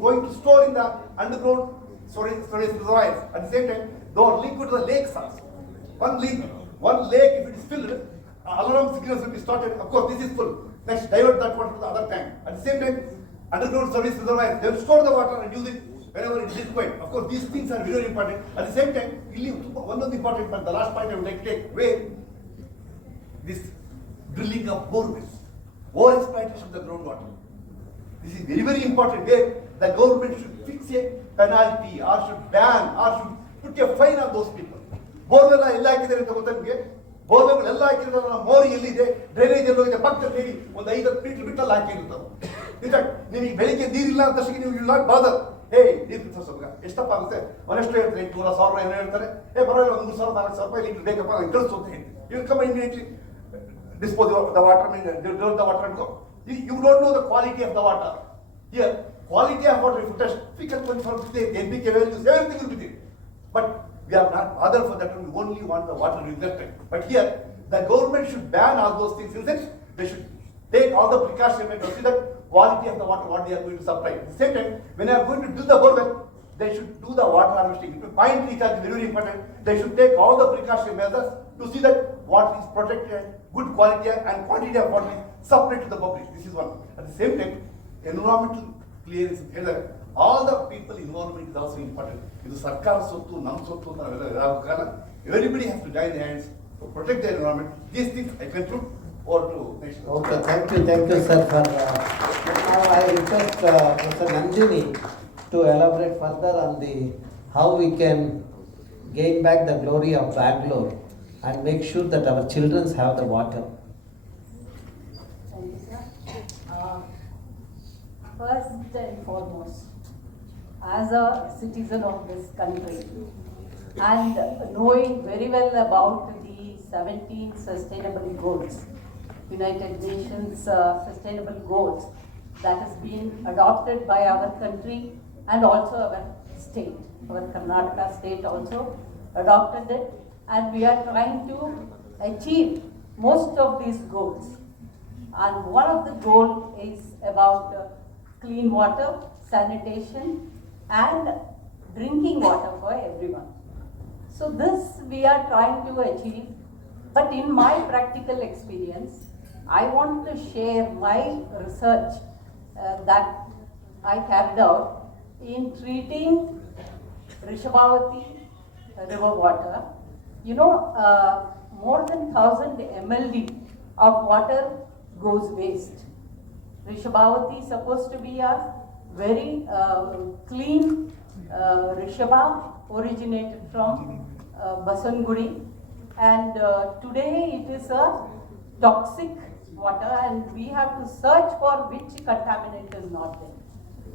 going to store in the underground storage reservoirs. At the same time, they are linked to the lakes also. One lake, if it is filled, alarm signals will be started. Of course, this is full. Next, divert that water to the other tank. At the same time, underground service reservoirs, they will store the water and use it whenever it is required. Of course, these things are very, very important. At the same time, one of the important, but the last point I would like to take, where this drilling of borewells, over-exploitation of the groundwater. This is very, very important, where the government should fix a penalty or should ban or should put a fine on those people. Borewell ಎಲ್ಲ ಹಾಕಿದ್ದಾರೆ ಅಂತ ಗೊತ್ತಾ ನಿಮಗೆ? Borewell ಎಲ್ಲ ಹಾಕಿರೋದ್ರಲ್ಲ, ಮೋರಿ ಎಲ್ಲಿದೆ, drainage ಎಲ್ಲೋಗಿದೆ, ಪಕ್ಕದಲ್ಲಿ ಒಂದು 5 metre ಬಿಟ್ಟಲ್ಲಿ ಹಾಕಿರ್ತಾವೆ. In fact ನಿಮಗೆ ಬೆಳಿಗ್ಗೆ ನೀರಿಲ್ಲ ಅಂತ ನೀವು ಇಲ್ಲ ಬಾದರ್, ನೀರು ಸ್ವಲ್ಪ ಎಷ್ಟಪ್ಪ ಆಗುತ್ತೆ, ಒಂದೆಷ್ಟು ಹೇಳ್ತಾರೆ, 800,000 ಏನೋ ಹೇಳ್ತಾರೆ, ಪರವಾಗಿಲ್ಲ 3,000-4,000 ಲೀಟರ್ ಬೇಕಪ್ಪ ಕಳಿಸು ಅಂತ ಹೇಳಿ, you come immediately dispose of the water, divert the water and go. You don't know the quality of the water. Here, quality of water, if you test, we can confirm the NPK values, everything will be there. But we are not bothered for that, we only want the water injected. But here, the government should ban all those things. In sense, they should take all the precautions and see the quality of the water, what they are going to supply. At the same time, when they are going to do the borewell, they should do the water harvesting. Point recharge is very, very important. They should take all the precautionary measures to see that water is protected, good quality and quantity of water is supplied to the public. This is one. At the same time, environmental clearance. All the people environment is also important. It is Sarkar Sottu, Nam Sottu, everybody has to join hands to protect the environment. These things I conclude. Or to next. Okay, thank you, sir. For now, I request Mr. Nandini to elaborate further on the how we can gain back the glory of Bangalore and make sure that our children have the water. Thank you, sir. First and foremost, as a citizen of this country and knowing very well about the 17 sustainable goals, United Nations sustainable goals that has been adopted by our country and also our state. Our Karnataka state also adopted it, and we are trying to achieve most of these goals. And one of the goals is about clean water, sanitation and drinking water for everyone. So this we are trying to achieve, but in my practical experience, I want to share my research that I carried out in treating Rishabhavati river water. You know, more than 1000 mld of water goes waste. Rishabhavati is supposed to be a very clean Rishabha, originated from Basangudi, and today it is a toxic water, and we have to search for which contaminant is not there.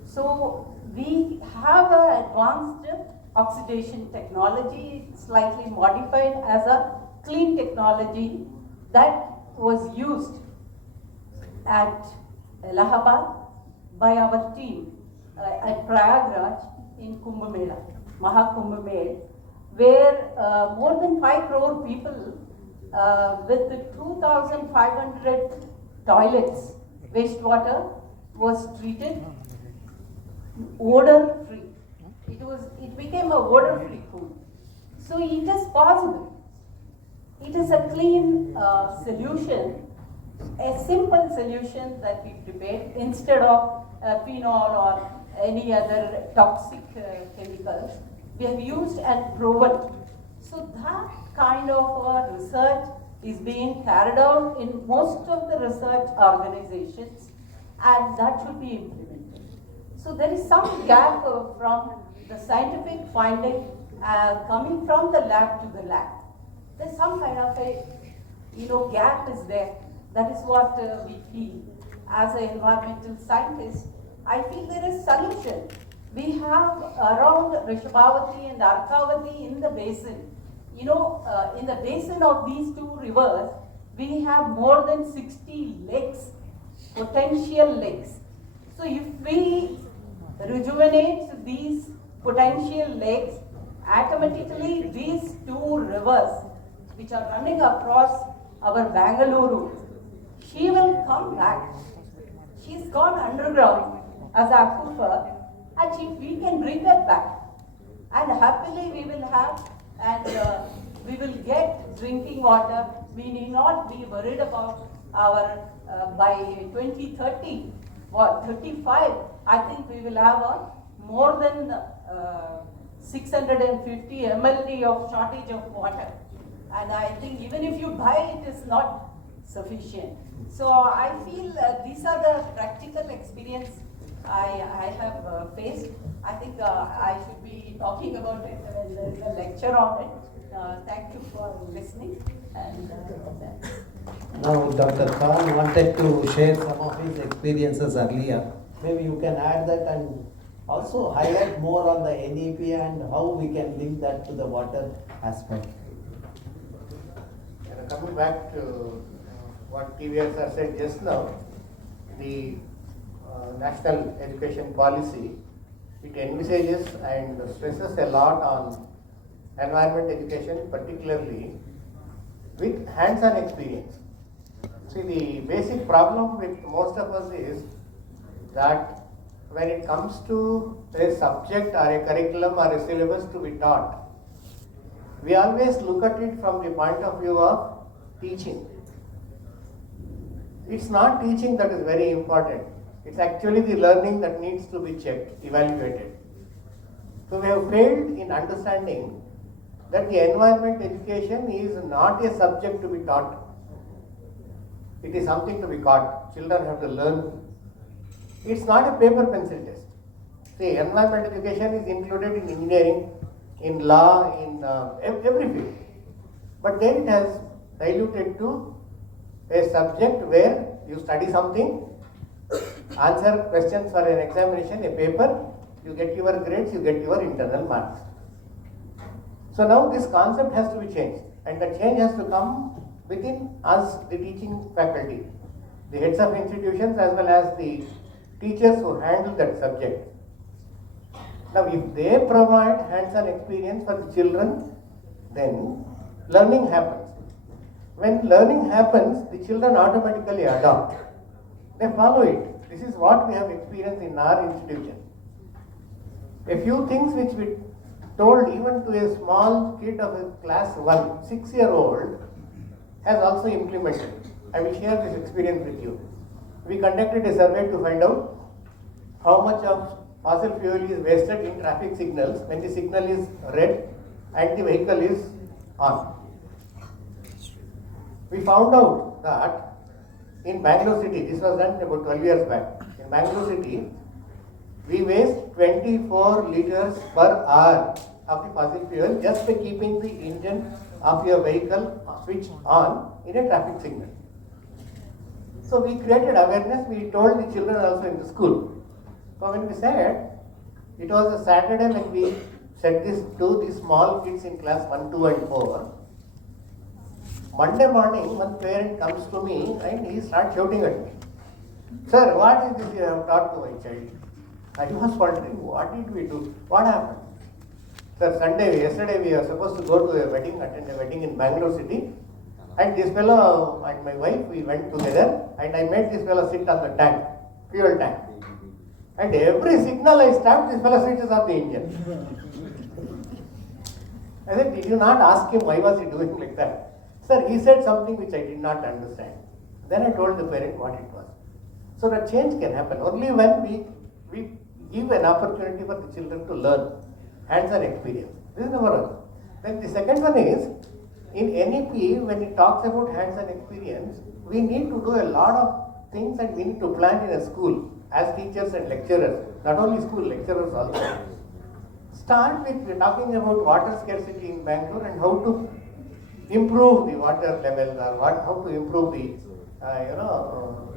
So we have an advanced oxidation technology, slightly modified as a clean technology that was used at Allahabad by our team at Prayagraj in Kumbh Mela, Mahakumbh Mela, where more than 5 crore people with 2,500 toilets, wastewater was treated odor free. It became a odor free pool. So it is possible. It is a clean solution, a simple solution that we prepared instead of phenol or any other toxic chemicals. We have used and proven. So that kind of research is being carried out in most of the research organizations, and that should be implemented. So there is some gap from the scientific finding coming from the lab to the lab. There's some kind of a gap is there. That is what we feel. As an environmental scientist, I feel there is solution. We have around Rishabhavati and Arkavati in the basin. In the basin of these two rivers, we have more than 60 lakes, potential lakes. So if we rejuvenate these potential lakes, automatically these two rivers, which are running across our Bengaluru, she will come back. She's gone underground as aquifer, and if we can bring her back, and happily we will have, and we will get drinking water. We need not be worried about our, by 2030 or 35, I think we will have a more than 650 mld of shortage of water. And I think even if you buy it, is not sufficient. So I feel these are the practical experience I have faced. I think I should be talking about it when there is a lecture on it. Thank you for listening. And Now, Dr. Khan wanted to share some of his experiences earlier. Maybe you can add that and also highlight more on the NEP and how we can link that to the water aspect. Coming back to what TVR sir said just now, the national education policy, it envisages and stresses a lot on environment education, particularly with hands-on experience. See, the basic problem with most of us is that when it comes to a subject or a curriculum or a syllabus to be taught, we always look at it from the point of view of teaching. It's not teaching that is very important. It's actually the learning that needs to be checked, evaluated. So we have failed in understanding that the environment education is not a subject to be taught. It is something to be caught. Children have to learn. It's not a paper pencil test. See, environment education is included in engineering, in law, in every field. But then it has diluted to a subject where you study something, answer questions for an examination, a paper, you get your grades, you get your internal marks. So now this concept has to be changed, and the change has to come within us, the teaching faculty, the heads of institutions as well as the teachers who handle that subject. Now if they provide hands-on experience for the children, then learning happens. When learning happens, the children automatically adopt. They follow it. This is what we have experienced in our institution. A few things which we told even to a small kid of a class 1, 6-year-old, has also implemented. I will share this experience with you. We conducted a survey to find out how much of fossil fuel is wasted in traffic signals when the signal is red and the vehicle is on. We found out that in Bengaluru city, this was done about 12 years back, in Bengaluru city, we waste 24 liters per hour of the fossil fuel just by keeping the engine of your vehicle switched on in a traffic signal. So we created awareness, we told the children also in the school. So when we said, it was a Saturday when we said this to the small kids in class 1, 2 and 4. Monday morning, one parent comes to me and he starts shouting at me. Sir, what is this you have taught to my child? I was wondering, what did we do? What happened? Sir, yesterday we were supposed to go to a wedding, attend a wedding in Bengaluru city. And this fellow and my wife, we went together and I made this fellow sit on the tank, fuel tank. And every signal I stopped, this fellow switches off the engine. I said, did you not ask him why was he doing like that? Sir, he said something which I did not understand. Then I told the parent what it was. So that change can happen only when we give an opportunity for the children to learn hands-on experience. This is number one. Then the second one is, in NEP, when it talks about hands-on experience, we need to do a lot of things and we need to plan in a school as teachers and lecturers, not only school lecturers also. Start with, we're talking about water scarcity in Bangalore and how to improve the water levels or how to improve the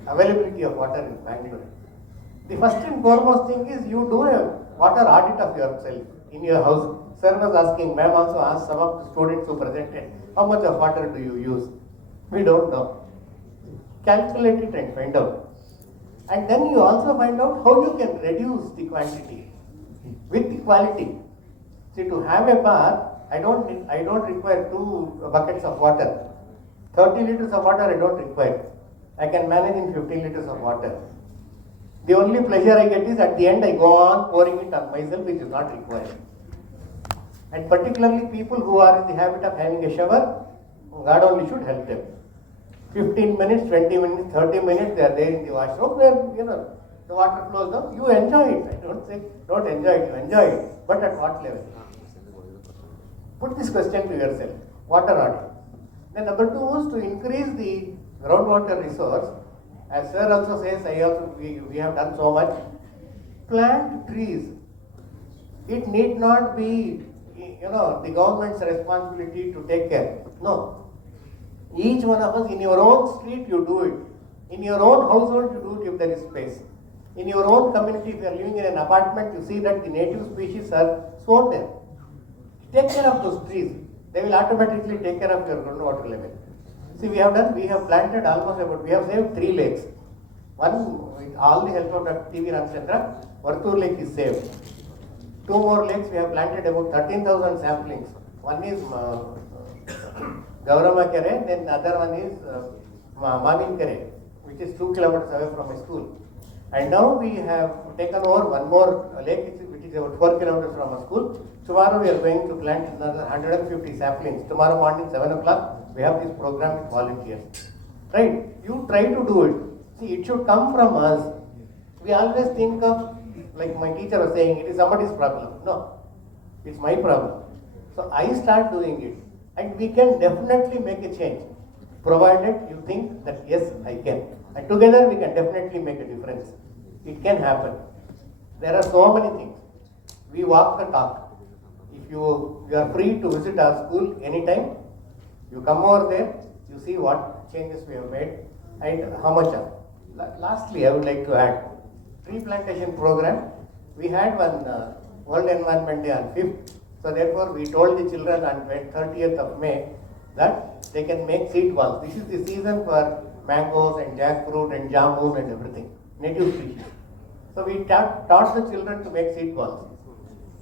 availability of water in Bangalore. The first and foremost thing is you do a water audit of yourself in your house. Sir was asking, ma'am also asked some of the students who presented, how much of water do you use? We don't know. Calculate it and find out. And then you also find out how you can reduce the quantity with the quality. See, to have a bath, I don't require 2 buckets of water. 30 liters of water I don't require. I can manage in 15 liters of water. The only pleasure I get is at the end I go on pouring it on myself, which is not required. And particularly people who are in the habit of having a shower, God only should help them. 15 minutes, 20 minutes, 30 minutes, they are there in the washroom where, the water flows down. You enjoy it. I don't say don't enjoy it, you enjoy it. But at what level? Put this question to yourself. Water audit. Then number 2 is to increase the groundwater resource. As sir also says, we have done so much. Plant trees. It need not be, the government's responsibility to take care. No. Each one of us, in your own street, you do it. In your own household, you do it if there is space. In your own community, if you are living in an apartment, you see that the native species are sown there. Take care of those trees. They will automatically take care of your groundwater level. See, we have planted almost we have saved 3 lakes. One, with all the help of TVRAMACHANDRA, Vartur lake is saved. 2 more lakes, we have planted about 13,000 saplings. One is Gaurama Kere, then the other one is Mamin Kere, which is 2 kilometers away from my school. And now we have taken over one more lake, which is about 4 kilometers from our school. Tomorrow we are going to plant another 150 saplings. Tomorrow morning, 7 o'clock, we have this program with volunteers. Right? You try to do it. See, it should come from us. We always think of, like my teacher was saying, it is somebody's problem. No, it's my problem. So I start doing it, and we can definitely make a change, provided you think that yes, I can. And together we can definitely make a difference. It can happen. There are so many things. We walk the talk. If you are free to visit our school anytime, you come over there, you see what changes we have made and how much are. Lastly, I would like to add, tree plantation program. We had one World Environment Day on 5th. So therefore, we told the children on 30th of May that they can make seed balls. This is the season for mangoes and jackfruit and jamun and everything, native species. So we taught the children to make seed balls.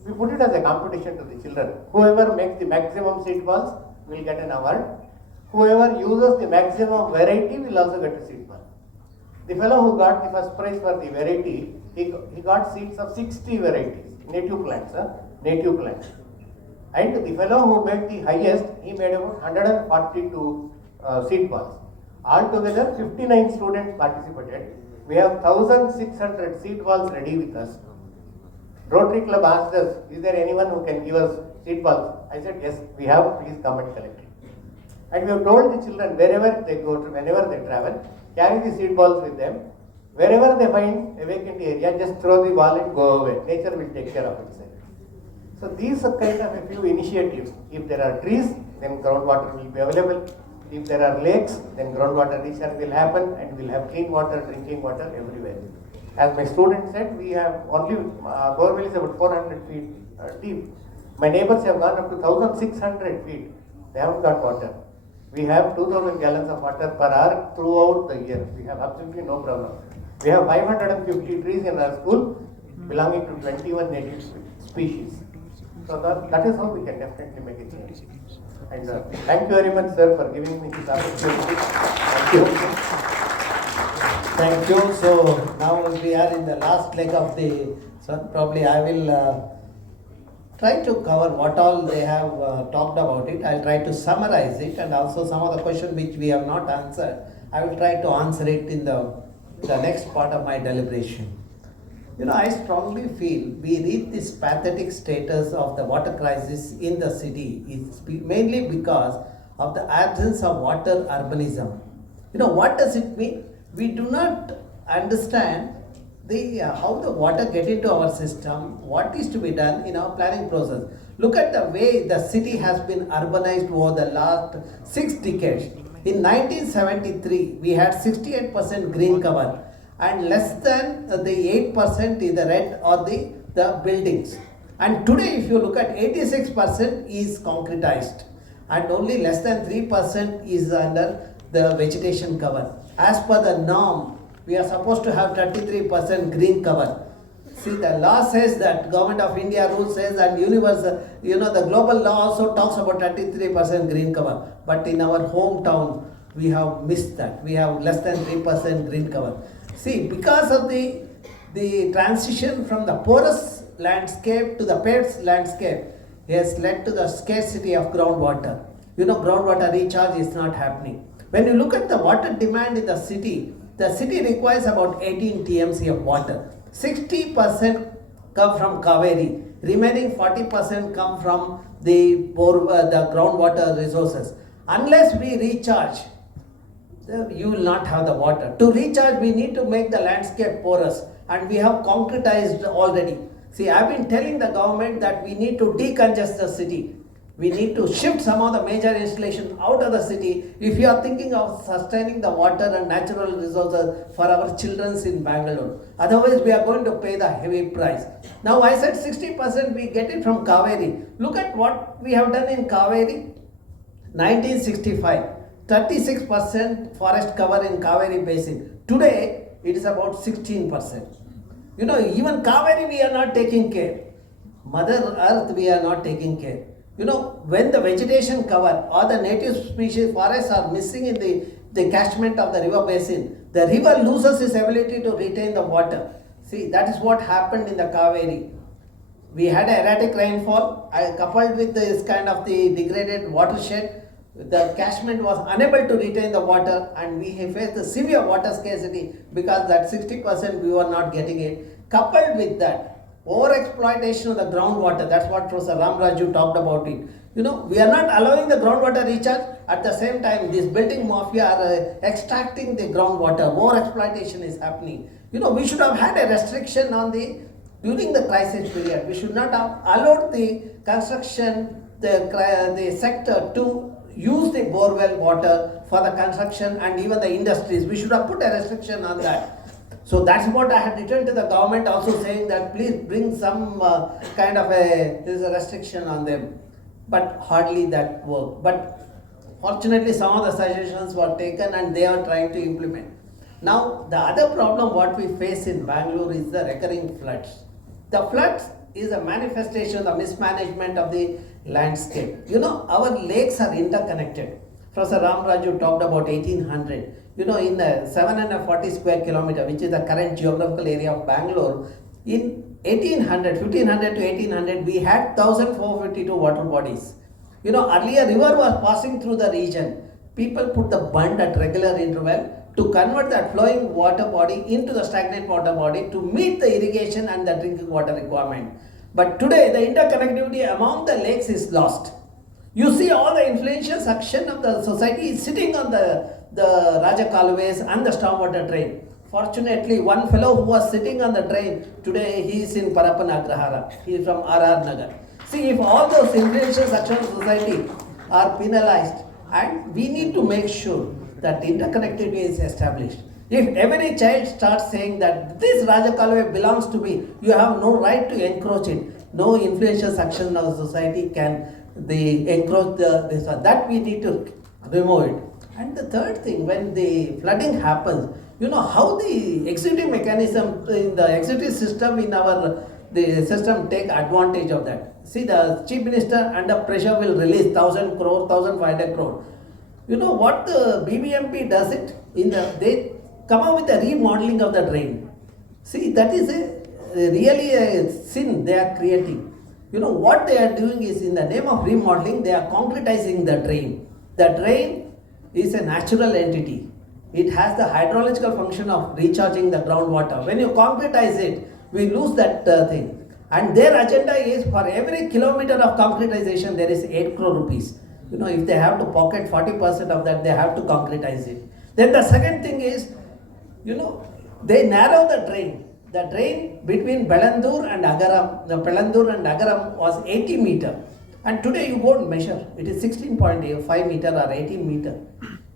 We put it as a competition to the children. Whoever makes the maximum seed balls will get an award. Whoever uses the maximum variety will also get a seed ball. The fellow who got the first prize for the variety, he got seeds of 60 varieties, native plants, native plants. And the fellow who made the highest, he made about 142 seed balls. Altogether, 59 students participated. We have 1,600 seed balls ready with us. Rotary Club asked us, is there anyone who can give us seed balls? I said, yes, we have, please come and collect it. And we have told the children, wherever they go to, whenever they travel, carry the seed balls with them. Wherever they find a vacant area, just throw the ball and go away. Nature will take care of itself. So these are kind of a few initiatives. If there are trees, then groundwater will be available. If there are lakes, then groundwater recharge will happen and we'll have clean water, drinking water everywhere. As my student said, we have only, borewell is about 400 feet deep. My neighbors have gone up to 1,600 feet. They haven't got water. We have 2,000 gallons of water per hour throughout the year. We have absolutely no problem. We have 550 trees in our school belonging to 21 native species. So that is how we can definitely make a change. And thank you very much, sir, for giving me this opportunity. Thank you. Thank you. So now we are in the last leg of the, so probably I will try to cover what all they have talked about it. I'll try to summarize it, and also some of the questions which we have not answered, I will try to answer it in the next part of my deliberation. You know, I strongly feel we reach this pathetic status of the water crisis in the city is mainly because of the absence of water urbanism. You know, what does it mean? We do not understand how the water get into our system, what is to be done in our planning process. Look at the way the city has been urbanized over the last 6 decades. In 1973, we had 68% green cover, and less than the 8% is the red or the buildings. And today, if you look at 86% is concretized, and only less than 3% is under the vegetation cover. As per the norm, we are supposed to have 33% green cover. See, the law says that, Government of India rule says, and universal, you know, the global law also talks about 33% green cover. But in our hometown, we have missed that. We have less than 3% green cover. See, because of the transition from the porous landscape to the paved landscape has led to the scarcity of groundwater. You know, groundwater recharge is not happening. When you look at the water demand in the city requires about 18 TMC of water. 60% come from Kaveri, remaining 40% come from the groundwater resources. Unless we recharge, you will not have the water. To recharge, we need to make the landscape porous, and we have concretized already. See, I have been telling the government that we need to decongest the city. We need to shift some of the major installations out of the city if you are thinking of sustaining the water and natural resources for our children in Bengaluru. Otherwise, we are going to pay the heavy price. Now, I said 60% we get it from Kaveri. Look at what we have done in Kaveri. 1965, 36% forest cover in Kaveri Basin. Today, it is about 16%. You know, even Kaveri we are not taking care. Mother Earth we are not taking care. You know, when the vegetation cover or the native species forests are missing in the catchment of the river basin, the river loses its ability to retain the water. See, that is what happened in the Kaveri. We had erratic rainfall coupled with this kind of the degraded watershed. the catchment was unable to retain the water, and we have faced the severe water scarcity because that 60% we were not getting it. Coupled with that, over-exploitation of the groundwater, that's what Professor Ramaraju talked about it. You know, we are not allowing the groundwater recharge. At the same time, this building mafia are extracting the groundwater. More exploitation is happening. You know, we should have had a restriction on during the crisis period. We should not have allowed the construction, the sector to use the borewell water for the construction and even the industries. We should have put a restriction on that. So that's what I had written to the government, also saying that please bring some kind of there's a restriction on them. But hardly that worked. But fortunately some of the suggestions were taken and they are trying to implement. Now the other problem what we face in Bangalore is the recurring floods. The floods is a manifestation of the mismanagement of the landscape. You know, our lakes are interconnected. Professor Ramaraju talked about 1800. You know, in the 740 square kilometer, which is the current geographical area of Bangalore, in 1500 to 1800, we had 1452 water bodies. You know, earlier river was passing through the region. People put the bund at regular interval to convert that flowing water body into the stagnant water body to meet the irrigation and the drinking water requirement. But today, the interconnectivity among the lakes is lost. You see all the influential section of the society is sitting on the Raja Kaluways and the stormwater drain. Fortunately, one fellow who was sitting on the drain, today he is in Parapan Agrahara. He is from RR Nagar. See, if all those influential sections of society are penalized, and we need to make sure that interconnectivity is established. If every child starts saying that this Raja Kaluwe belongs to me, you have no right to encroach it. No influential section of society can encroach this one. That we need to remove it. And the third thing, when the flooding happens, you know how the executive mechanism in the executive system in the system take advantage of that. See, the chief minister under pressure will release 1,000 crore, 1,500 crore. You know what the BBMP does it? They come up with a remodeling of the drain. See, that is really a sin they are creating. You know what they are doing is, in the name of remodeling, they are concretizing the drain. The drain is a natural entity. It has the hydrological function of recharging the groundwater. When you concretize it, we lose that thing. And their agenda is, for every kilometer of concretization, there is 8 crore rupees. You know, if they have to pocket 40% of that, they have to concretize it. Then the second thing is, you know, they narrow the drain. The drain between Bengaluru and Agaram was 80 meter. And today you go and measure. It is 16.5 meter or 18 meter.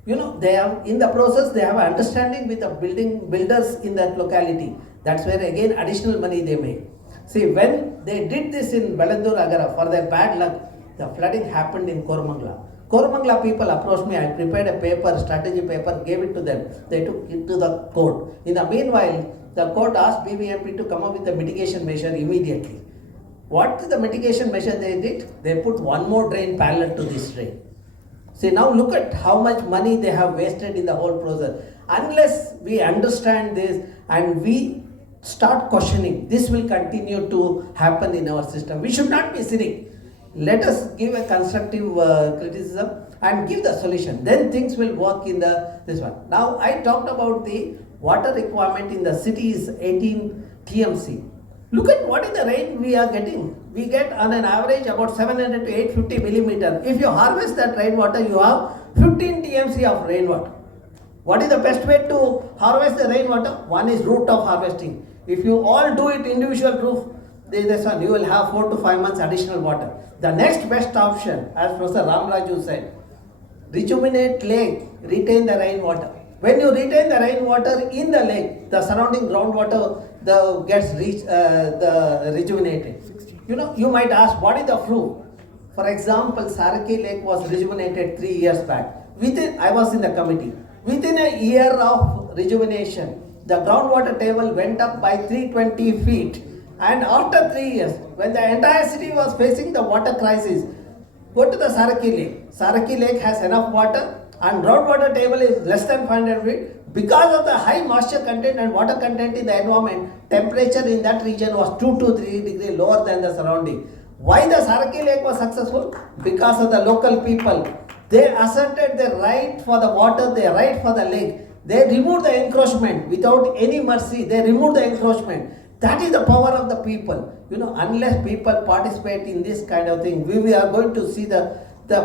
You know, they have, in the process, they have an understanding with the builders in that locality. That's where again additional money they make. See, when they did this in Bengaluru, Agara, for their bad luck, the flooding happened in Koramangala. Koramangala people approached me. I prepared a paper, strategy paper, gave it to them. They took it to the court. In the meanwhile, the court asked BBMP to come up with a mitigation measure immediately. What is the mitigation measure they did? They put one more drain parallel to this drain. See, now look at how much money they have wasted in the whole process. Unless we understand this and we start questioning, this will continue to happen in our system. We should not be cynical. Let us give a constructive criticism and give the solution. Then things will work in this one. Now I talked about the water requirement in the city is 18 TMC. Look at what is the rain we are getting. We get on an average about 700 to 850 millimeter. If you harvest that rainwater, you have 15 TMC of rainwater. What is the best way to harvest the rainwater? One is route of harvesting. If you all do it individual roof, this one, you will have 4 to 5 months additional water. The next best option, as Professor Ramaraju said, rejuvenate lake, retain the rainwater. When you retain the rainwater in the lake, the surrounding groundwater gets rejuvenated. You know, you might ask, what is the proof? For example, Saraki Lake was rejuvenated 3 years back. I was in the committee. Within a year of rejuvenation, the groundwater table went up by 320 feet. And after 3 years, when the entire city was facing the water crisis, go to the Saraki Lake. Saraki Lake has enough water and groundwater table is less than 500 feet. Because of the high moisture content and water content in the environment, temperature in that region was 2 to 3 degrees lower than the surrounding. Why the Saraki Lake was successful? Because of the local people They asserted their right for the water, their right for the lake. They removed the encroachment without any mercy. They removed the encroachment. That is the power of the people. Unless people participate in this kind of thing, we are going to see the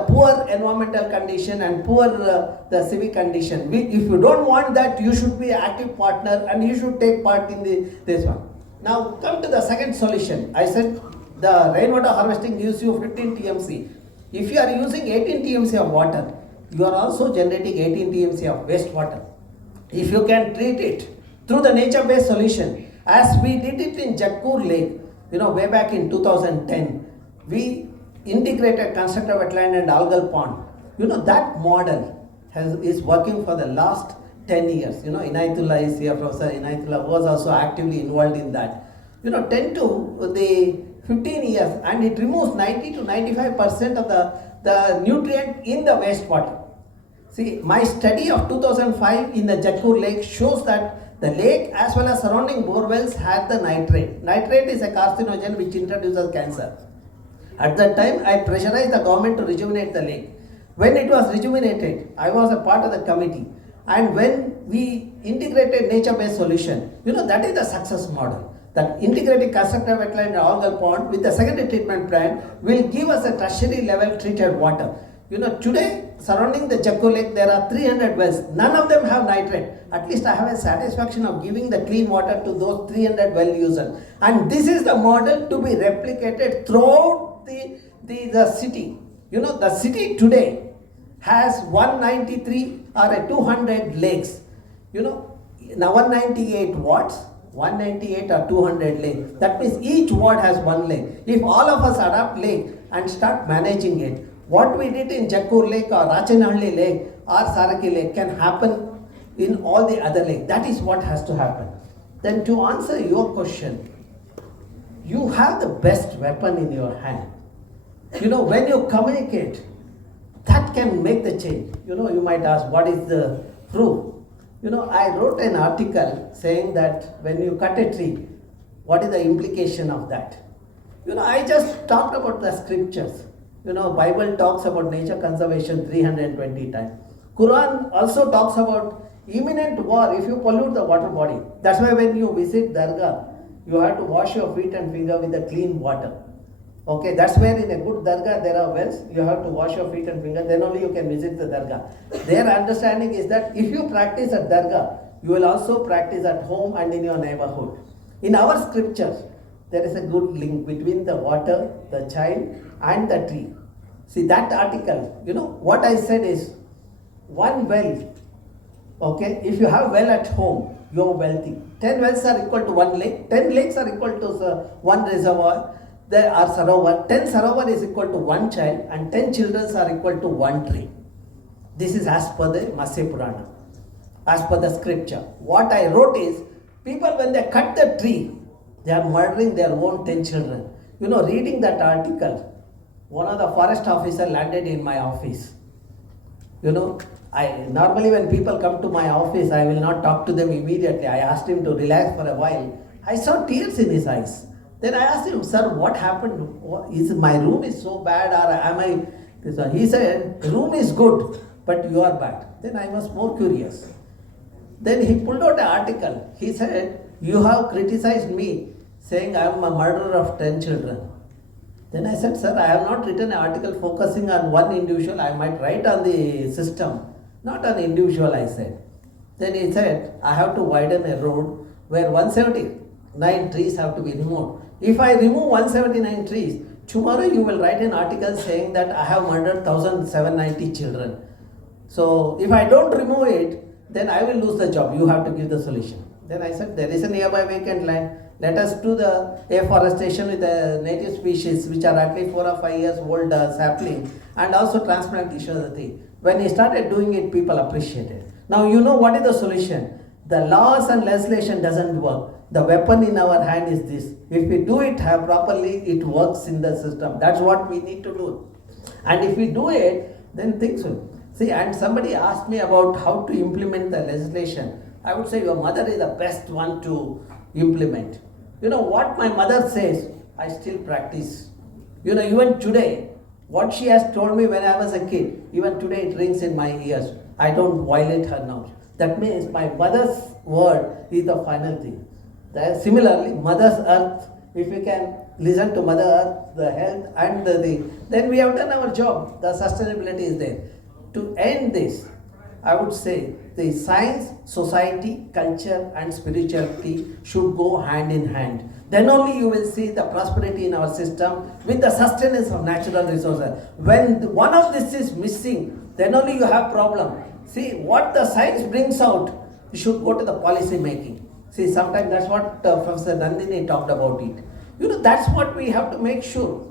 poor environmental condition and poor the civic condition. If you don't want that, you should be an active partner and you should take part in this one. Now come to the second solution. I said the rainwater harvesting gives you 15 TMC. If you are using 18 TMC of water, you are also generating 18 TMC of wastewater. If you can treat it through the nature-based solution, as we did it in Jakkur Lake, way back in 2010, we integrated constructed wetland and algal pond. That model is working for the last 10 years. Inaitullah is here, Professor Inaitullah was also actively involved in that. 10 to the 15 years, and it removes 90 to 95% of the nutrient in the wastewater. See, my study of 2005 in the Jakkur Lake shows that the lake as well as surrounding borewells had the nitrate. Nitrate is a carcinogen which introduces cancer. At that time, I pressurized the government to rejuvenate the lake. When it was rejuvenated, I was a part of the committee. And when we integrated nature-based solution, that is the success model. That integrated constructed wetland and algal pond with the secondary treatment plant will give us a tertiary level treated water. Today, surrounding the Jakkur Lake, there are 300 wells. None of them have nitrate. At least I have a satisfaction of giving the clean water to those 300 well users. And this is the model to be replicated throughout the city. The city today has 193 or 200 lakes. Now 198 watts, 198 or 200 lakes. That means each ward has one lake. If all of us adopt lake and start managing it, what we did in Jakkur Lake or Rachenhalli Lake or Saraki Lake can happen in all the other lakes. That is what has to happen. Then to answer your question, you have the best weapon in your hand. When you communicate, that can make the change. You might ask, what is the proof? I wrote an article saying that when you cut a tree, what is the implication of that? I just talked about the scriptures. Bible talks about nature conservation 320 times. Quran also talks about imminent war if you pollute the water body. That's why when you visit Dargah, you have to wash your feet and finger with the clean water. Okay, that's where in a good Dargah there are wells, you have to wash your feet and finger, then only you can visit the Dargah. Their understanding is that if you practice at Dargah, you will also practice at home and in your neighborhood. In our scriptures, there is a good link between the water, the child and the tree. See that article, what I said is, one well, okay, if you have well at home, you are wealthy. 10 wells are equal to one lake, 10 lakes are equal to one reservoir, there are sarovar, 10 sarovar is equal to one child and 10 children are equal to one tree. This is as per the Matsya Purana, as per the scripture. What I wrote is, people when they cut the tree, they are murdering their own 10 children. Reading that article, one of the forest officer landed in my office. I normally when people come to my office, I will not talk to them immediately. I asked him to relax for a while. I saw tears in his eyes. Then I asked him, sir, what happened? My room is so bad or am I? He said, room is good, but you are bad. Then I was more curious. Then he pulled out an article. He said, you have criticized me saying I am a murderer of 10 children. Then I said, sir, I have not written an article focusing on one individual. I might write on the system, not on individual, I said. Then he said, I have to widen a road where 179 trees have to be removed. If I remove 179 trees, tomorrow you will write an article saying that I have murdered 1,790 children. So if I don't remove it, then I will lose the job. You have to give the solution. Then I said, there is a nearby vacant land. Let us do the afforestation with the native species which are at least 4 or 5 years old sapling, and also transplant each other thing. When he started doing it, people appreciated. Now you know what is the solution. The laws and legislation doesn't work. The weapon in our hand is this. If we do it properly, it works in the system. That's what we need to do. And if we do it, then things will. See, and somebody asked me about how to implement the legislation. I would say your mother is the best one to implement. What my mother says, I still practice. Even today, What she has told me when I was a kid, even today it rings in my ears. I don't violate her now. That means my mother's word is the final thing. Similarly, Mother's Earth, if we can listen to Mother Earth, the health and then we have done our job. The sustainability is there. To end this, I would say the science, society, culture and spirituality should go hand in hand. Then only you will see the prosperity in our system with the sustenance of natural resources. When one of this is missing, then only you have problem. See, what the science brings out, you should go to the policy making. See, sometimes that's what Professor Nandini talked about it. You know, that's what we have to make sure.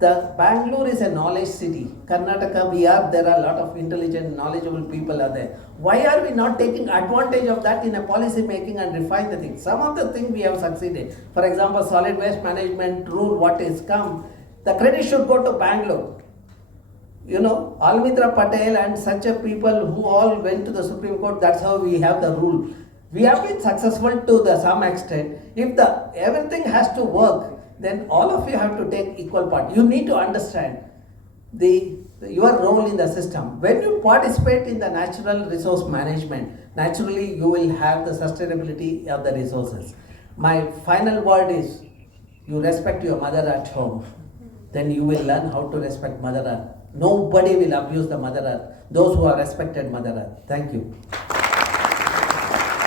The Bangalore is a knowledge city. Karnataka, there are a lot of intelligent, knowledgeable people are there. Why are we not taking advantage of that in a policy making and refine the things? Some of the things we have succeeded. For example, solid waste management rule, what is come, the credit should go to Bangalore. You know, Almitra Patel and such a people who all went to the Supreme Court, that's how we have the rule. We have been successful to some extent. If everything has to work, then all of you have to take equal part. You need to understand your role in the system. When you participate in the natural resource management, naturally you will have the sustainability of the resources. My final word is, you respect your mother at home, then you will learn how to respect Mother Earth. Nobody will abuse the Mother Earth. Those who are respected Mother Earth. Thank you.